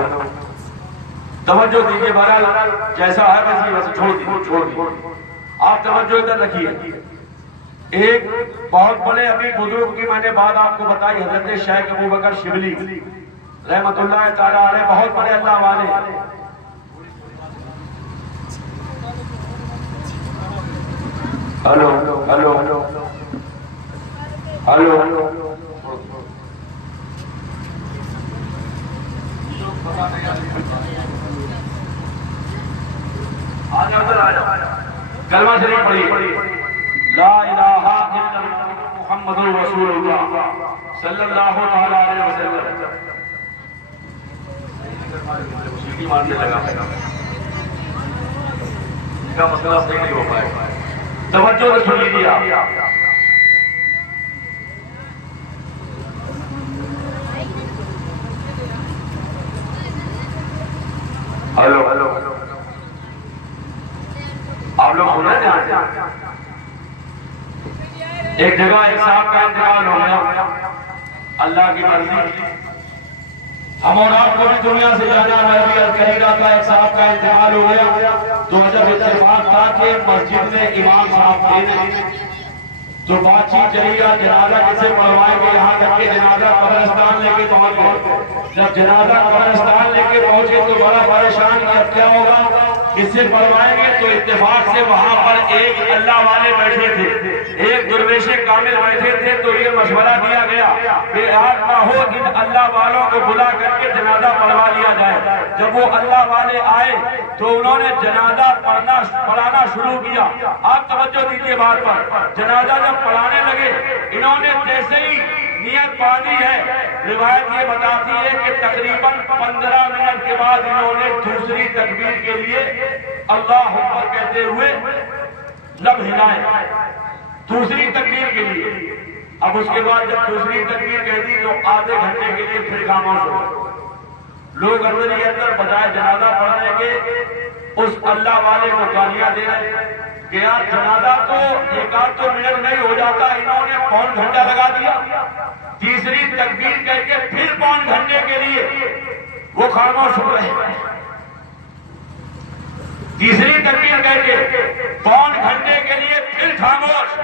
توجہ دیجیے. بہرحال جیسا ہے ویسے چھوڑ دیجیے. آپ توجہ ادھر رکھیے. ایک بہت بڑے ابھی بزرگ کی میں نے بات آپ کو بتائی، حضرت شیخ ابوبکر شبلی رحمت اللہ تعالیٰ علیہ. بہت بڑے اللہ والے. Hello hello hello hello. کلمہ شریف پڑھی. لا الہ الا اللہ محمد رسول اللہ صلی اللہ تعالیٰ علیہ وسلم. سیٹی مارنے لگا کا مسئلہ صحیح نہیں ہو پائے. توجہ سے سن لیجیے آپ. ہلو ہلو آپ لوگ سنا ہے. ایک جگہ ایک صاحب کا انتقال ہو گیا. اللہ کی مرضی ہم اور آپ کو بھی دنیا سے جانا. میں بھی عرض کرے گا. ایک صاحب کا انتقال ہو گیا. تو جب اتفاق تھا کہ مسجد میں امام صاحب تھے تو بات چیت چلی گا جنازہ کسے پڑھوائیں گے. یہاں تک کہ جنازہ قبرستان لے کے پہنچ گئے. جب جنازہ قبرستان لے کے پہنچے تو بڑا پریشان کیا کیا ہوگا، کس سے پڑھوائیں گے. تو اتفاق سے وہاں پر ایک اللہ والے بیٹھے تھے، ایک درویش کامل بیٹھے تھے. تو یہ مشورہ دیا گیا کہ آج نہ ہو ان اللہ والوں کو بلا کر کے جنازہ پڑھوا لیا جائے. جب وہ اللہ والے آئے تو انہوں نے جنازہ پڑھانا شروع کیا. آپ توجہ دیجیے بات پر. جنازہ جب پڑھانے لگے انہوں نے جیسے ہی نیت باندھی ہے، روایت یہ بتاتی ہے کہ تقریباً 15 منٹ کے بعد انہوں نے دوسری تکبیر کے لیے اللہ اکبر کہتے ہوئے لب ہلائے. دوسری تکبیر کے لیے. اب اس کے بعد جب دوسری تکبیر کہتی تو آدھے گھنٹے کے لیے پھر خاموش ہو. لوگ اندر ہی اندر بجائے جنازہ پڑھنے کے اس اللہ والے کو گالیاں دے رہے کہ یار جنازہ تو ایک آدھ تو منٹ نہیں ہو جاتا، انہوں نے پون گھنٹہ لگا دیا. تیسری تکبیر کہہ کے پھر پون گھنٹے کے لیے وہ خاموش ہو رہے. تیسری تکبیر کہہ کے پون گھنٹے کے لیے پھر خاموش.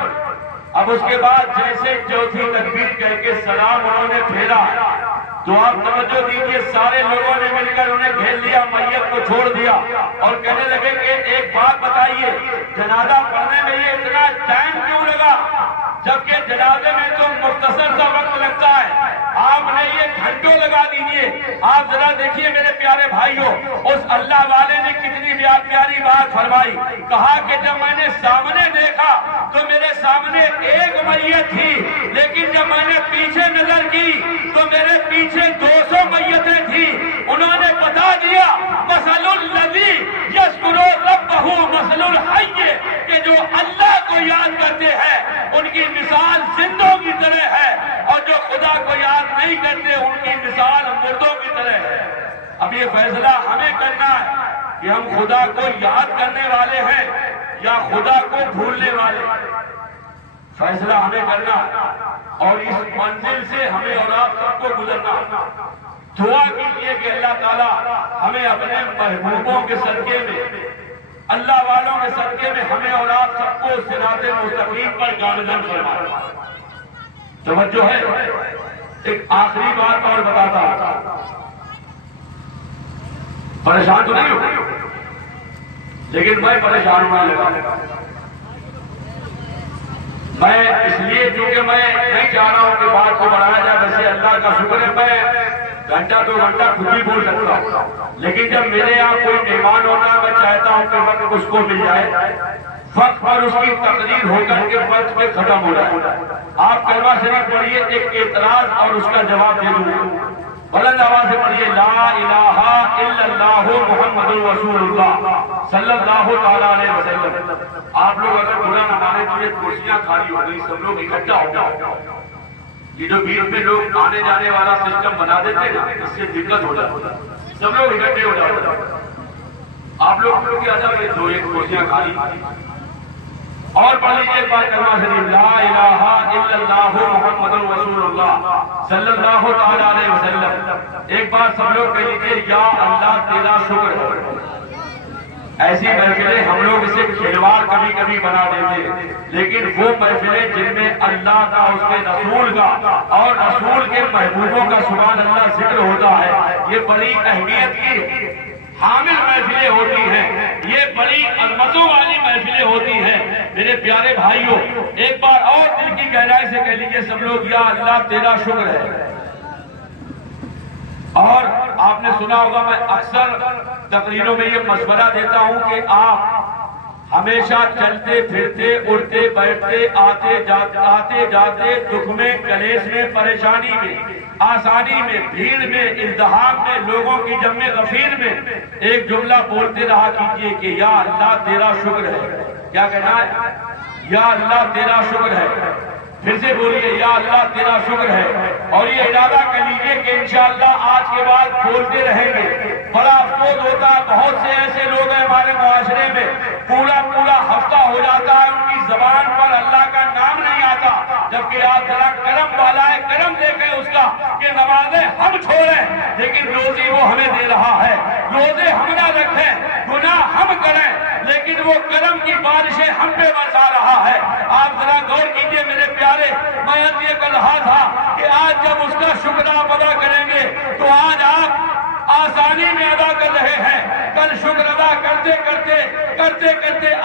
اب اس کے بعد جیسے چوتھی تکبیر کہہ کے سلام انہوں نے پھیرا تو آپ توجہ دیجیے. سارے لوگوں نے مل کر انہیں گھیر لیا، میت کو چھوڑ دیا اور کہنے لگے کہ ایک بات بتائیے، جنازہ پڑھنے میں یہ اتنا ٹائم کیوں لگا جبکہ جنازے میں تو مختصر سا وقت لگتا ہے، آپ نے یہ گھنٹوں لگا دیجیے. آپ ذرا دیکھیے میرے پیارے بھائیوں، اس اللہ والے نے کتنی پیاری بات فرمائی. کہا کہ جب میں نے سامنے دیکھا تو میرے سامنے ایک میت تھی، لیکن جب میں نے پیچھے نظر کی تو میرے پیچھے 200 میتیں تھی. انہوں نے بتا دیا مثل الذی یذکر ربہ مثل الحی، کہ جو اللہ کو یاد کرتے ہیں ان کی مثال زندوں کی طرح ہے، اور جو خدا کو نہیں کرتے ان کی مثال مردوں کی طرح ہے۔ اب یہ فیصلہ ہمیں کرنا ہے کہ ہم خدا کو یاد کرنے والے ہیں یا خدا کو بھولنے والے۔ فیصلہ ہمیں کرنا اور اس منزل سے ہمیں اور آپ سب کو گزرنا۔ دعا کیجیے کہ اللہ تعالیٰ ہمیں اپنے محبوبوں کے صدقے میں، اللہ والوں کے صدقے میں ہمیں اور آپ سب کو صراط مستقیم پر گامزن فرمائے۔ توجہ ہے، ایک آخری بات اور بتاتا ہوں، پریشان تو نہیں ہو لیکن میں پریشان ہونے لگا۔ میں اس لیے کیونکہ میں نہیں چاہ رہا ہوں کہ بات کو بڑھایا جائے، ویسے اللہ کا شکر ہے میں گھنٹہ 2 گھنٹہ خود ہی بول سکتا ہوں، لیکن جب میرے یہاں کوئی مہمان ہوتا ہے میں چاہتا ہوں کہ وقت اس کو مل جائے، وقت پر اس کی تقریر ہو کر کے وقت پہ ختم ہو جائے۔ آپ کلمہ شریف پڑھیے، ایک اعتراض اور اس کا جواب دے دوں، بلند آواز سے پڑھیے، لا الہ الا اللہ محمد رسول اللہ صلی اللہ تعالیٰ علیہ وسلم۔ آپ لوگ اگر برا نہ مانے تو یہ کرسیاں خالی ہو گئی، سب لوگ اکٹھا ہو جاؤ۔ یہ جو بیچ میں لوگ آنے جانے والا سسٹم بنا دیتے نا، اس سے دقت ہو جاتی ہے، سب لوگ اکٹھے ہو جاتے۔ آپ لوگ کی ادب ہے، 2-1 کرسیاں خالی اور پڑھ لیجیے ایک بار کلمہ شریف، لا الہ الا اللہ محمد رسول اللہ صلی اللہ تعالیٰ علیہ وسلم۔ ایک بار سب لوگ کہہ لیجیے، یا اللہ تیرا شکر ہے۔ ایسی محفلیں ہم لوگ اسے کھلواڑ کبھی کبھی بنا دیتے ہیں، لیکن وہ محفلیں جن میں اللہ کا، اس کے رسول کا اور رسول کے محبوبوں کا سبحان اللہ ذکر ہوتا ہے، یہ بڑی اہمیت کی حامل محفلیں ہوتی ہیں، یہ بڑی عظمتوں والی محفلیں ہوتی ہیں۔ میرے پیارے بھائیوں، ایک بار اور دل کی گہرائی سے کہہ لیجیے سب لوگ، یا اللہ تیرا شکر ہے۔ اور آپ نے سنا ہوگا، میں اکثر تقریروں میں یہ مشورہ دیتا ہوں کہ آپ ہمیشہ چلتے پھرتے اٹھتے بیٹھتے آتے جاتے دکھ میں، کلیش میں، پریشانی میں، آسانی میں، بھیڑ میں، ازدحام میں، لوگوں کی جمع غفیر میں ایک جملہ بولتے رہا کیجیے کہ یا اللہ تیرا شکر ہے۔ کیا کہنا ہے؟ یا اللہ تیرا شکر ہے۔ پھر سے بولیے، یا اللہ تیرا شکر ہے۔ اور یہ ارادہ کر لیجیے کہ انشاءاللہ آج کے بعد بولتے رہیں گے۔ بڑا افسوس ہوتا ہے، بہت سے ایسے لوگ ہیں ہمارے معاشرے میں، پورا ہفتہ ہو جاتا ہے ان کی زبان پر اللہ کا نام نہیں آتا، جبکہ آپ ذرا کرم والا ہے، کرم دیکھیں اس کا کہ نمازیں ہم چھوڑیں لیکن روزی وہ ہمیں دے رہا ہے، روزے ہم نہ رکھیں، گناہ ہم کریں لیکن وہ کرم کی بارشیں ہم پہ برسا رہا ہے۔ آپ ذرا غور کیجئے میرے پیارے، میں یہ کہہ رہا تھا کہ آج جب اس کا شکر آپ ادا کریں گے تو آج آپ آسانی میں ادا کر رہے ہیں، کل شکر ادا کرتے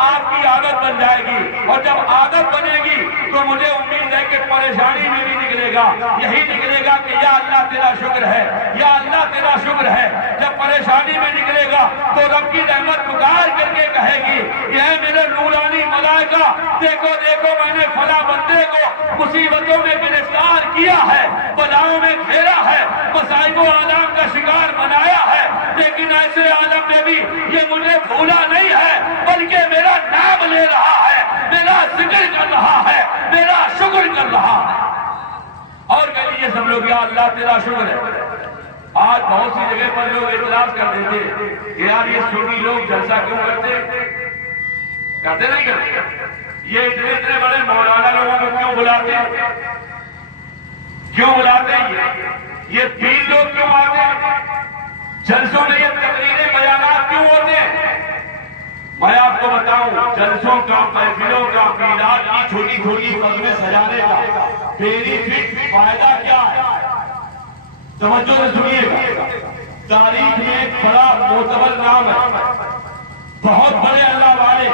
آپ کی عادت بن جائے گی، اور جب عادت بنے گی تو مجھے امید ہے کہ پریشانی میں بھی نکلے گا، یہی نکلے گا کہ یا اللہ تیرا شکر ہے، یا اللہ تیرا شکر ہے۔ جب پریشانی میں نکلے گا تو رب کی رحمت پکار کر کے کہے گی، یہ میرے نورانی ملائکہ، دیکھو میں نے فلاں بندے کو مصیبتوں میں گرفتار کیا ہے، بلاؤں میں گھیرا ہے، مصائب و آلام کا شکار بنایا ہے، لیکن ایسے عالم میں بھی یہ مجھے بھولا نہیں ہے، بلکہ میرا نام لے رہا ہے، میرا ذکر کر رہا ہے، میرا شکر کر رہا ہے۔ اور کہہ لیجیے سب لوگ، یا اللہ تیرا شکر ہے۔ آج بہت سی جگہ پر لوگ اعتراض کر دیتے کہ یار یہ سنی لوگ جلسہ کیوں کرتے نہیں کرتے، یہ اتنے بڑے مولانا لوگوں کو کیوں بلاتے یہ 3 لوگ کیوں آتے ہیں، جلسوں میں یہ تقریریں بیانات کیوں ہوتے ہیں؟ میں آپ کو بتاؤں، جلسوں کا، محفلوں کا، میلاد کی چھوٹی فضلیں سجانے کا بینیفٹ فائدہ کیا ہے؟ توجہ سے سنیے گا، تاریخ میں ایک بڑا معتبر نام ہے، بہت بڑے اللہ والے،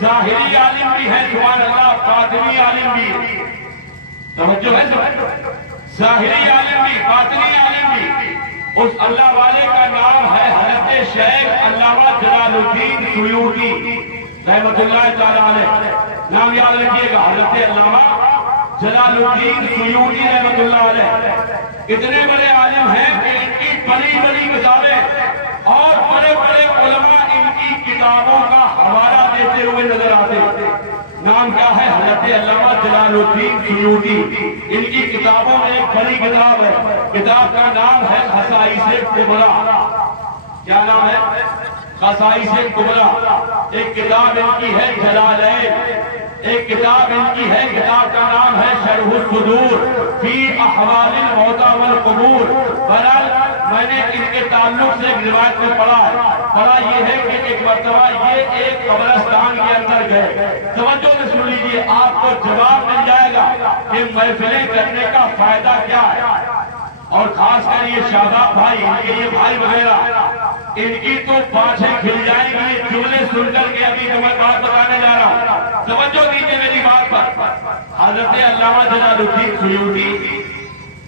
ظاہری عالم بھی ہیں سبحان اللہ، باطنی عالم بھی، توجہ ہے، ظاہری عالم بھی، باطنی عالم بھی۔ اس اللہ والے کا نام ہے حضرت شیخ علامہ جلال الدین سیوطی رحمۃ اللہ تعالیٰ علیہ۔ نام یاد رکھیے گا، حضرت علامہ جلال الدین سیوطی رحمۃ اللہ علیہ اتنے بڑے عالم ہیں کہ ان کی بڑی کتابیں اور بڑے علماء ان کی کتابوں کا حوالہ دیتے ہوئے نظر آتے۔ نام کیا ہے؟ حضرت حضرت علامہ جلال الدین سیوطی، ان کی کتابوں میں ایک بڑی کتاب ہے، کتاب کا نام ہے خصائص کبریٰ۔ کیا نام ہے؟ خصائص کبریٰ۔ ایک کتاب ان کی ہے جلالین، ایک کتاب ان کی ہے، کتاب کا نام ہے شرح الصدور فی احوال الموتى والقبور۔ بہرحال میں نے ان کے تعلق سے ایک روایت میں پڑھا یہ ہے کہ ایک مرتبہ یہ ایک قبرستان کے اندر گئے۔ توجہ سے سن لیجیے، آپ کو جواب مل جائے گا کہ محفلیں کرنے کا فائدہ کیا ہے، اور خاص کر یہ شاداب بھائی، ان کے یہ بھائی وغیرہ، ان کی تو باتیں کھل جائیں گی یہ جملے سن کر کے۔ ابھی جو میں بات بتانے جا رہا ہوں، توجہ دیجیے میری بات پر۔ حضرت علامہ جلال الدین سیوطی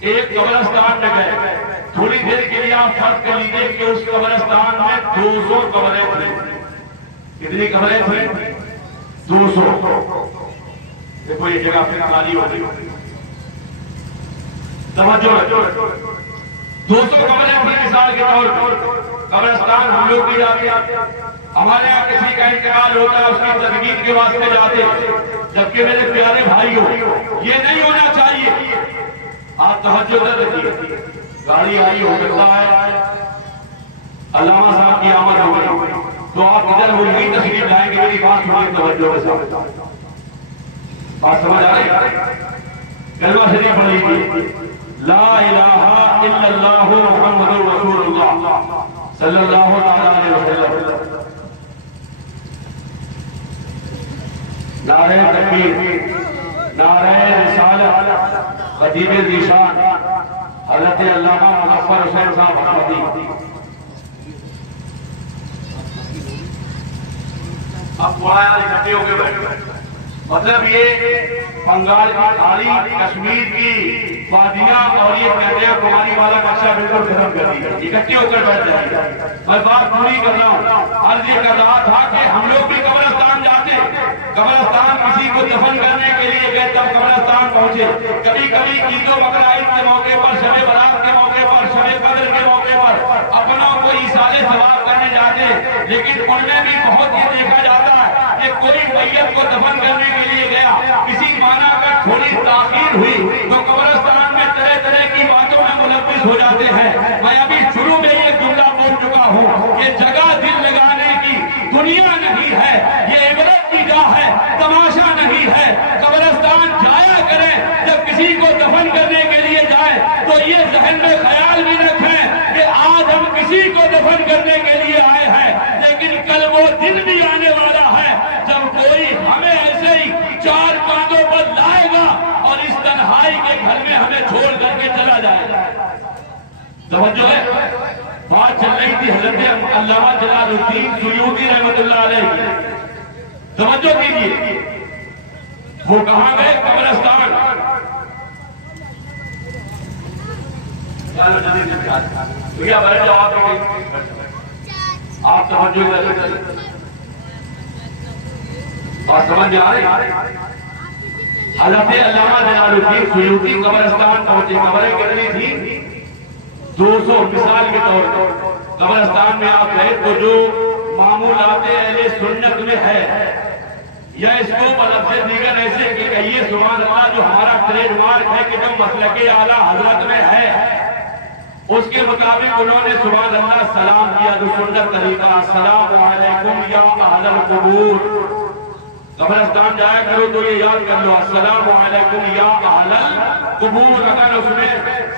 ایک قبرستان میں گئے، تھوڑی دیر کے لیے آپ فرض کر لیجیے کہ اس قبرستان میں 200 قبریں تھیں۔ کتنی قبریں تھیں؟ 200۔ دیکھو یہ جگہ پھر خالی ہو گئی، توجہ رکھو۔ 200 قبریں تھیں مثال کے طور پر۔ قبرستان ہم لوگ بھی جاتے ہیں، ہمارے یہاں کسی کا انتقال ہوتا ہے اس کی تدفین کے واسطے جاتے ہیں، جبکہ میرے پیارے بھائیوں یہ نہیں ہونا چاہیے۔ آپ توجہ رکھیے، گاڑی آئی ہو سکتا ہے علامہ صاحب کی آمد ہو گئی تو آپ ادھر ملکی تشریف لائیں گے، میری بات سنیے توجہ کے ساتھ۔ بات سمجھ آ رہی؟ کلمہ شریف پڑھ لیجیے، لا الہ الا اللہ محمد رسول اللہ صلی اللہ علیہ وسلم۔ نعرہ تکبیر، نعرہ رسالت، خطیب ذیشان حضرت علامہ مظفر حسین صاحب حسمتی۔ اب پڑھایا اکٹھے ہو کے بیٹھے، مطلب یہ بنگال کی خالی کشمیر کی وادیاں اور یہ کہتے ہیں کماری والا نقشہ بالکل ختم کر دی، اکٹھے ہو کر بیٹھ جائے۔ میں بات پوری کر رہا ہوں، عرض یہ کر رہا تھا کہ ہم لوگ بھی قبرستان جاتے، قبرستان کسی کو دفن کرنے کے لیے گئے تب قبرستان پہنچے۔ کبھی کبھی عید و بقرعید کے موقع پر، شب برات کے موقع پر، شب قدر کے موقع پر اپنوں کو ایصال ثواب کرنے جاتے، لیکن ان میں بھی بہت یہ دیکھا جاتا ہے کہ کوئی میت کو دفن کرنے کے لیے گیا، کسی معنی کا تھوڑی تاخیر ہوئی تو قبرستان میں طرح طرح کی باتوں میں ملوث ہو جاتے ہیں۔ میں ابھی شروع میں یہ جملہ بول چکا ہوں کہ جگہ دل لگانے کی دنیا نہیں ہے، یہ عبرت کی جا ہے، تماشا نہیں ہے۔ قبرستان جایا کریں، جب کسی کو دفن کرنے کے لیے جائیں تو یہ ذہن میں خیال بھی رکھیں کہ آج ہم کسی کو دفن کرنے کے لیے آئے ہیں، لیکن کل وہ دن بھی آنے والا ہے جب کوئی ہمیں ایسے ہی چار کاندھوں پر لائے گا اور اس تنہائی کے گھر میں ہمیں چھوڑ کر کے چلا جائے گا۔ توجہ ہے، بات چل رہی تھی حضرت علامہ جلال الدین سیوطی رحمۃ اللہ علیہ، توجہ کیجیے، وہ کہاں گئے؟ قبرستان۔ بھیا بیٹھ جاؤ، آپ توجہ کریں، بات سمجھ آ رہی؟ حضرت علامہ جلال الدین سیوطی قبرستان پہنچے۔ قبریں کتنی تھی؟ 200۔ مثال کے طور پر قبرستان میں آپ گئے تو جو معمولات اہل سنت میں ہے، یا اس کو بلفظ دیگر ایسے کہ کہیے سبحان اللہ، جو ہمارا ٹریڈ مارک ہے کہ جو مسلک اعلیٰ حضرت میں ہے، اس کے مطابق انہوں نے سبحان اللہ سلام کیا، جو سنت طریقہ، السلام علیکم یا اہل القبور۔ قبرستان جایا کرو تو یہ یاد کر لو، السلام علیکم یا اہل القبور۔ اگر اس میں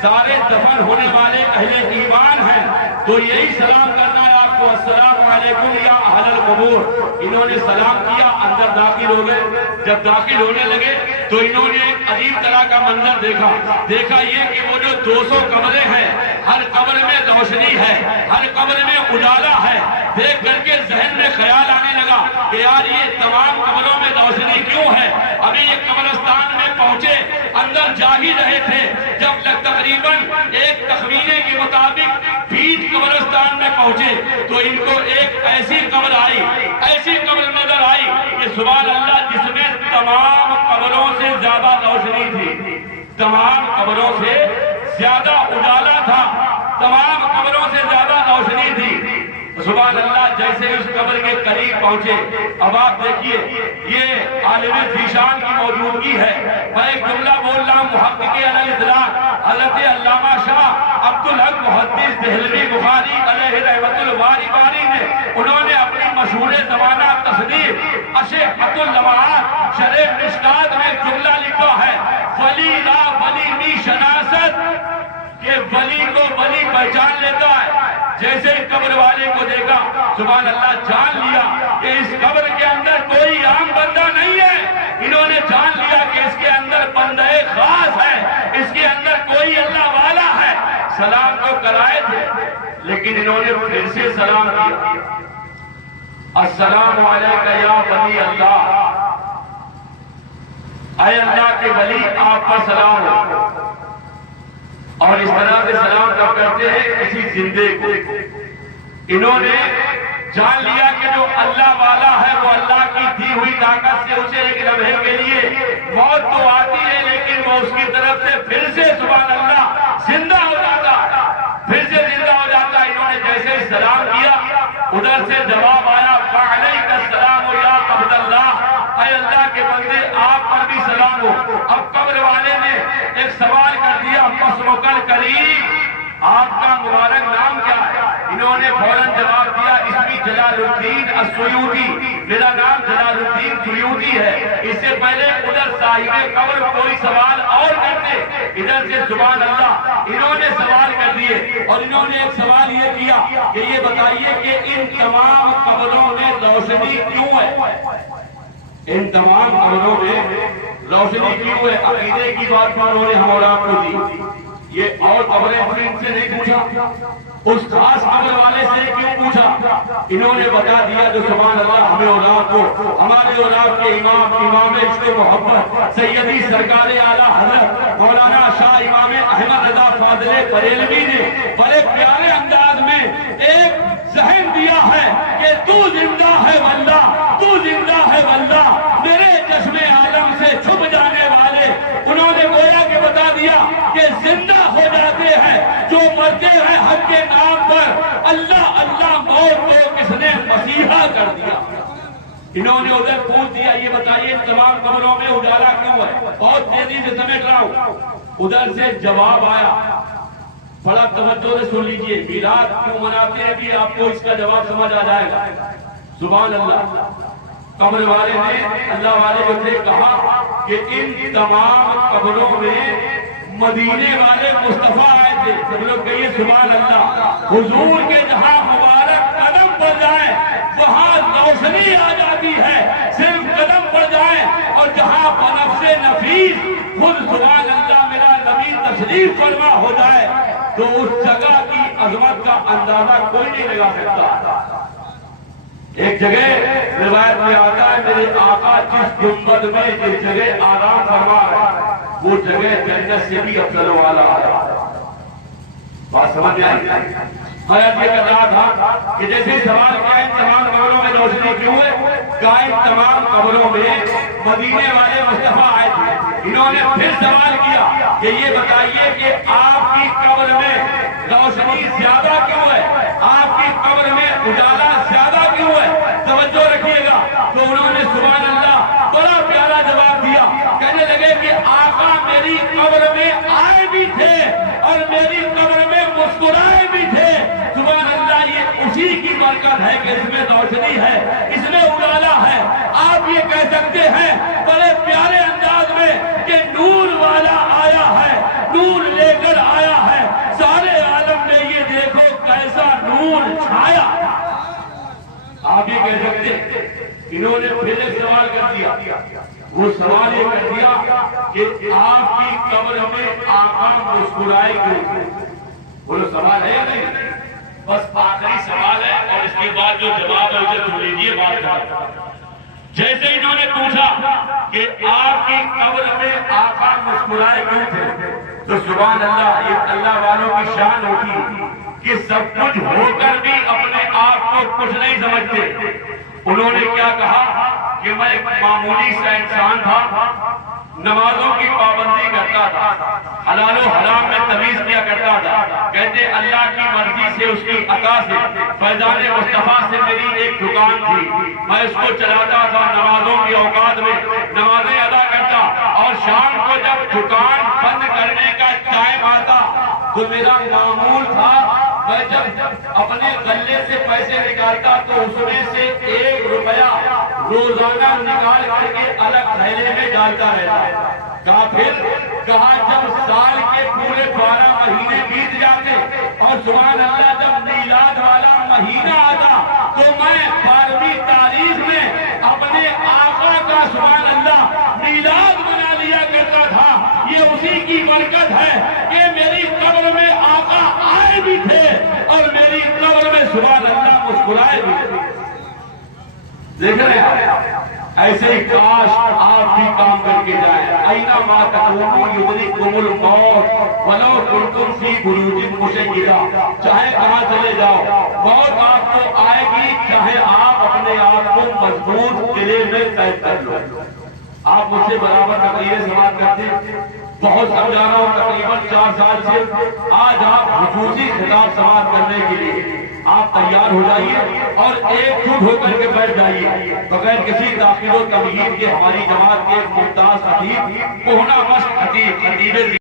سارے دفن ہونے والے اہل ایمان ہیں تو یہی سلام کرنا ہے آپ کو، السلام علیکم یا اہل القبور۔ انہوں نے سلام کیا، اندر داخل ہو گئے۔ جب داخل ہونے لگے تو انہوں نے ایک عجیب طرح کا منظر دیکھا یہ کہ وہ جو 200 قبریں ہیں، ہر قبر میں روشنی ہے، ہر قبر میں اجالا ہے۔ دیکھ کر کے ذہن میں خیال آنے لگا کہ یار یہ تمام قبروں میں روشنی کیوں ہے؟ ابھی یہ قبرستان میں پہنچے، اندر جا ہی رہے تھے جب تک تقریباً ایک تخمینے کے مطابق 20 قبرستان میں پہنچے تو ان کو ایک ایسی قبر آئی، ایسی قبر نظر آئی کہ سبحان اللہ، جس میں تمام قبروں سے زیادہ روشنی تھی، تمام قبروں سے زیادہ اجالا تھا، تمام قبروں سے زیادہ روشنی تھی۔ سبحان اللہ جیسے اس قبر کے قریب پہنچے، اب آپ دیکھیے یہ عالم ذیشان کی موجودگی ہے۔ میں ایک جملہ بول رہا ہوں، محقق علیہ الاطلاق حضرت علامہ شاہ عبدالحق محدث دہلوی بخاری علیہ رحمت الباری باری نے انہوں نے اپنی مشہور زمانہ تصنیف اشہۃ اللمعات شرح مشکات میں جملہ لکھا ہے، ولی لا ولی می شناست، کہ ولی کو ولی پہچان لیتا ہے۔ جیسے ہی قبر والے کو دیکھا، سبحان اللہ، جان لیا کہ اس قبر کے اندر کوئی عام بندہ نہیں ہے۔ انہوں نے جان لیا کہ اس کے اندر بندہ خاص ہے، اس کے اندر کوئی اللہ والا ہے۔ سلام تو کرائے تھے، لیکن انہوں نے پھر سے سلام کیا، السلام علیکہ یا ولی اللہ، اے اللہ کے ولی آپ پر سلام ہو۔ اور اس طرح سے سلام کب کرتے ہیں کسی زندے کو۔ انہوں نے جان لیا کہ جو اللہ والا ہے وہ اللہ کی دی ہوئی طاقت سے اسے ایک لمحے کے لیے موت تو آتی ہے، لیکن وہ اس کی طرف سے پھر سے سبحان اللہ زندہ ہو جاتا ہے، پھر سے زندہ ہو جاتا ہے۔ انہوں نے جیسے ہی سلام کیا، ادھر سے جواب آیا، فعلیک السلام یا عبد اللہ، اے اللہ کے بندے آپ پر بھی سلام ہو۔ اب قبر والے نے ایک سوال کر دیا، مسمک الکریم، آپ کا مبارک نام کیا ہے؟ انہوں نے فوراً جواب دیا، اسمی جلال الدین السیوطی، میرا نام جلال الدین سیوطی ہے۔ اس سے پہلے ادھر صاحب قبر کوئی سوال اور کرتے، ادھر سے سبحان اللہ انہوں نے سوال کر دیے، اور انہوں نے ایک سوال یہ کیا کہ یہ بتائیے کہ ان تمام قبروں میں روشنی کیوں ہے؟ ان تمام قبروں میں روشنی کیوں ہے؟ عقیدے کی بات انہوں نے ہم اور آپ کو دی۔ یہ اور قبریں ہم نے ان سے نہیں پوچھا، اس خاص قبر والے سے کیوں پوچھا؟ انہوں نے بتا دیا کہ سبحان اللہ ہمیں اور آپ کو ہمارے اور آپ کے امام عشق و محبت سیدی سرکار اعلیٰ حضرت مولانا شاہ امام احمد رضا فاضل بریلوی نے بڑے پیارے انداز میں ایک ذہن دیا ہے کہ تو زندہ ہے واللہ، تو زندہ ہے واللہ، میرے چشم عالم سے چھپ جانے والے۔ انہوں نے گویا کہ بتا دیا کہ زندہ ہو جاتے ہیں جو مرتے ہیں حق کے نام پر، اللہ اللہ موت کو کس نے مسیحا کر دیا۔ انہوں نے ادھر پوچھ دیا، یہ بتائیے تمام قبروں میں اجالا کیوں ہے؟ بہت تیزی سے سمیٹ رہا ہوں۔ ادھر سے جواب آیا، بڑا توجہ سے سن لیجئے، میلاد کیوں مناتے ہیں بھی آپ کو اس کا جواب سمجھ آ جائے گا۔ سبحان اللہ، قبر والے نے اللہ والے کو سے کہا کہ ان تمام قبروں میں مدینے والے مصطفیٰ آئے تھے۔ سب لوگ کہیے سبحان اللہ، حضور کے جہاں مبارک قدم پڑ جائیں وہاں روشنی آ جاتی ہے، صرف قدم پڑ جائیں اور جہاں بنفس نفیس خود سبحان اللہ میرا نبی تشریف فرما ہو جائے تو اس جگہ کی عظمت کا اندازہ کوئی نہیں لگا سکتا۔ ایک جگہ روایت میں آتا ہے، میرے آقا جس گنبد میں جس جگہ آرام فرما ہے وہ جگہ جنت سے بھی افضل والا ہے۔ بات سمجھ آئی؟ میں یہ کہہ رہا تھا کہ جیسے سوال کیا ان تمام قبروں میں روشنی کیوں ہے؟ کیا ان تمام قبروں میں مدینے والے مصطفیٰ آئے تھے؟ انہوں نے پھر سوال کیا کہ یہ بتائیے کہ آپ کی قبر میں روشنی زیادہ کیوں ہے؟ آپ کی قبر میں اجالا زیادہ کیوں ہے؟ توجہ رکھیے گا۔ تو انہوں نے سبحان اللہ بڑا پیارا جواب دیا، کہنے لگے کہ آقا میری قبر میں آئے بھی تھے اور میری قبر میں مسکرائے بھی تھے۔ سبحان اللہ، یہ اسی کی برکت ہے کہ اس میں روشنی ہے، اس میں اجالا ہے۔ آپ یہ کہہ سکتے ہیں بڑے پیارے انداز میں کہ نور والا آیا ہے، نور لے کر آیا ہے، سارے عالم میں یہ دیکھو کیسا نور چھایا۔ آپ یہ کہہ سکتے ہیں۔ انہوں نے پھر ایک سوال کر دیا، وہ سوال یہ کر دیا کہ آپ کی قبر میں آقا مسکرائے کیوں؟ وہ سوال ہے یا نہیں؟ بس آخری سوال ہے اور اس کے بعد جو جواب ہے اسے سن لیجیے بات کریں۔ جیسے انہوں نے پوچھا کہ آپ کی قبر میں آقا مسکرائے کیوں تھے تو سبحان اللہ، یہ اللہ والوں کی شان ہوتی کہ سب کچھ ہو کر بھی اپنے آپ کو کچھ نہیں سمجھتے۔ انہوں نے کیا کہا کہ میں ایک معمولی سا انسان تھا، نمازوں کی پابندی کرتا تھا، حلال و حرام میں تمیز کیا کرتا تھا. کہتے اللہ کی مرضی سے، اس کی عطا سے، فیضان مصطفیٰ سے میری ایک دکان تھی، میں اس کو چلاتا تھا. نمازوں کی اوقات میں نمازیں ادا کرتا، اور شام کو جب دکان بند کرنے کا ٹائم آتا تو میرا معمول تھا میں جب اپنے غلے سے پیسے نکالتا تو اس میں سے 1 روپیہ روزانہ نکال کر کے الگ تھیلے میں ڈالتا رہتا. کہا پھر کہا جب سال کے پورے 12 مہینے بیت جاتے اور سبحان اللہ جب میلاد والا مہینہ آتا تو میں 12ویں تاریخ میں اپنے آقا کا سبحان اللہ میلاد منا لیا کرتا تھا. یہ اسی کی برکت ہے کہ میری قبر میں آقا آئے بھی تھے اور میری قبر میں سبحان اللہ مسکرائے بھی تھے. دیکھ رہے ہیں ایسے ہی کاش آپ بھی کام کر کے جائیں. اینما تکونوا یدرککم الموت ولو کنتم فی بروج مشیدہ. چاہے کہاں چلے جاؤ موت آپ کو آئے گی، چاہے آپ اپنے آپ کو مضبوط قلعے میں قید کر لو. آپ مجھ سے برابر تقریریں سماعت کرتے ہیں، بہت سمجھا رہا ہوں تقریباً 4 سال سے. آج آپ خصوصی خطاب سماعت کرنے کے لیے آپ تیار ہو جائیے اور ایک جٹ ہو کر کے بیٹھ جائیے بغیر کسی تاخیر و تمہید کے. ہماری جماعت کے ایک ممتاز خطیب کوہنا مشق خطیب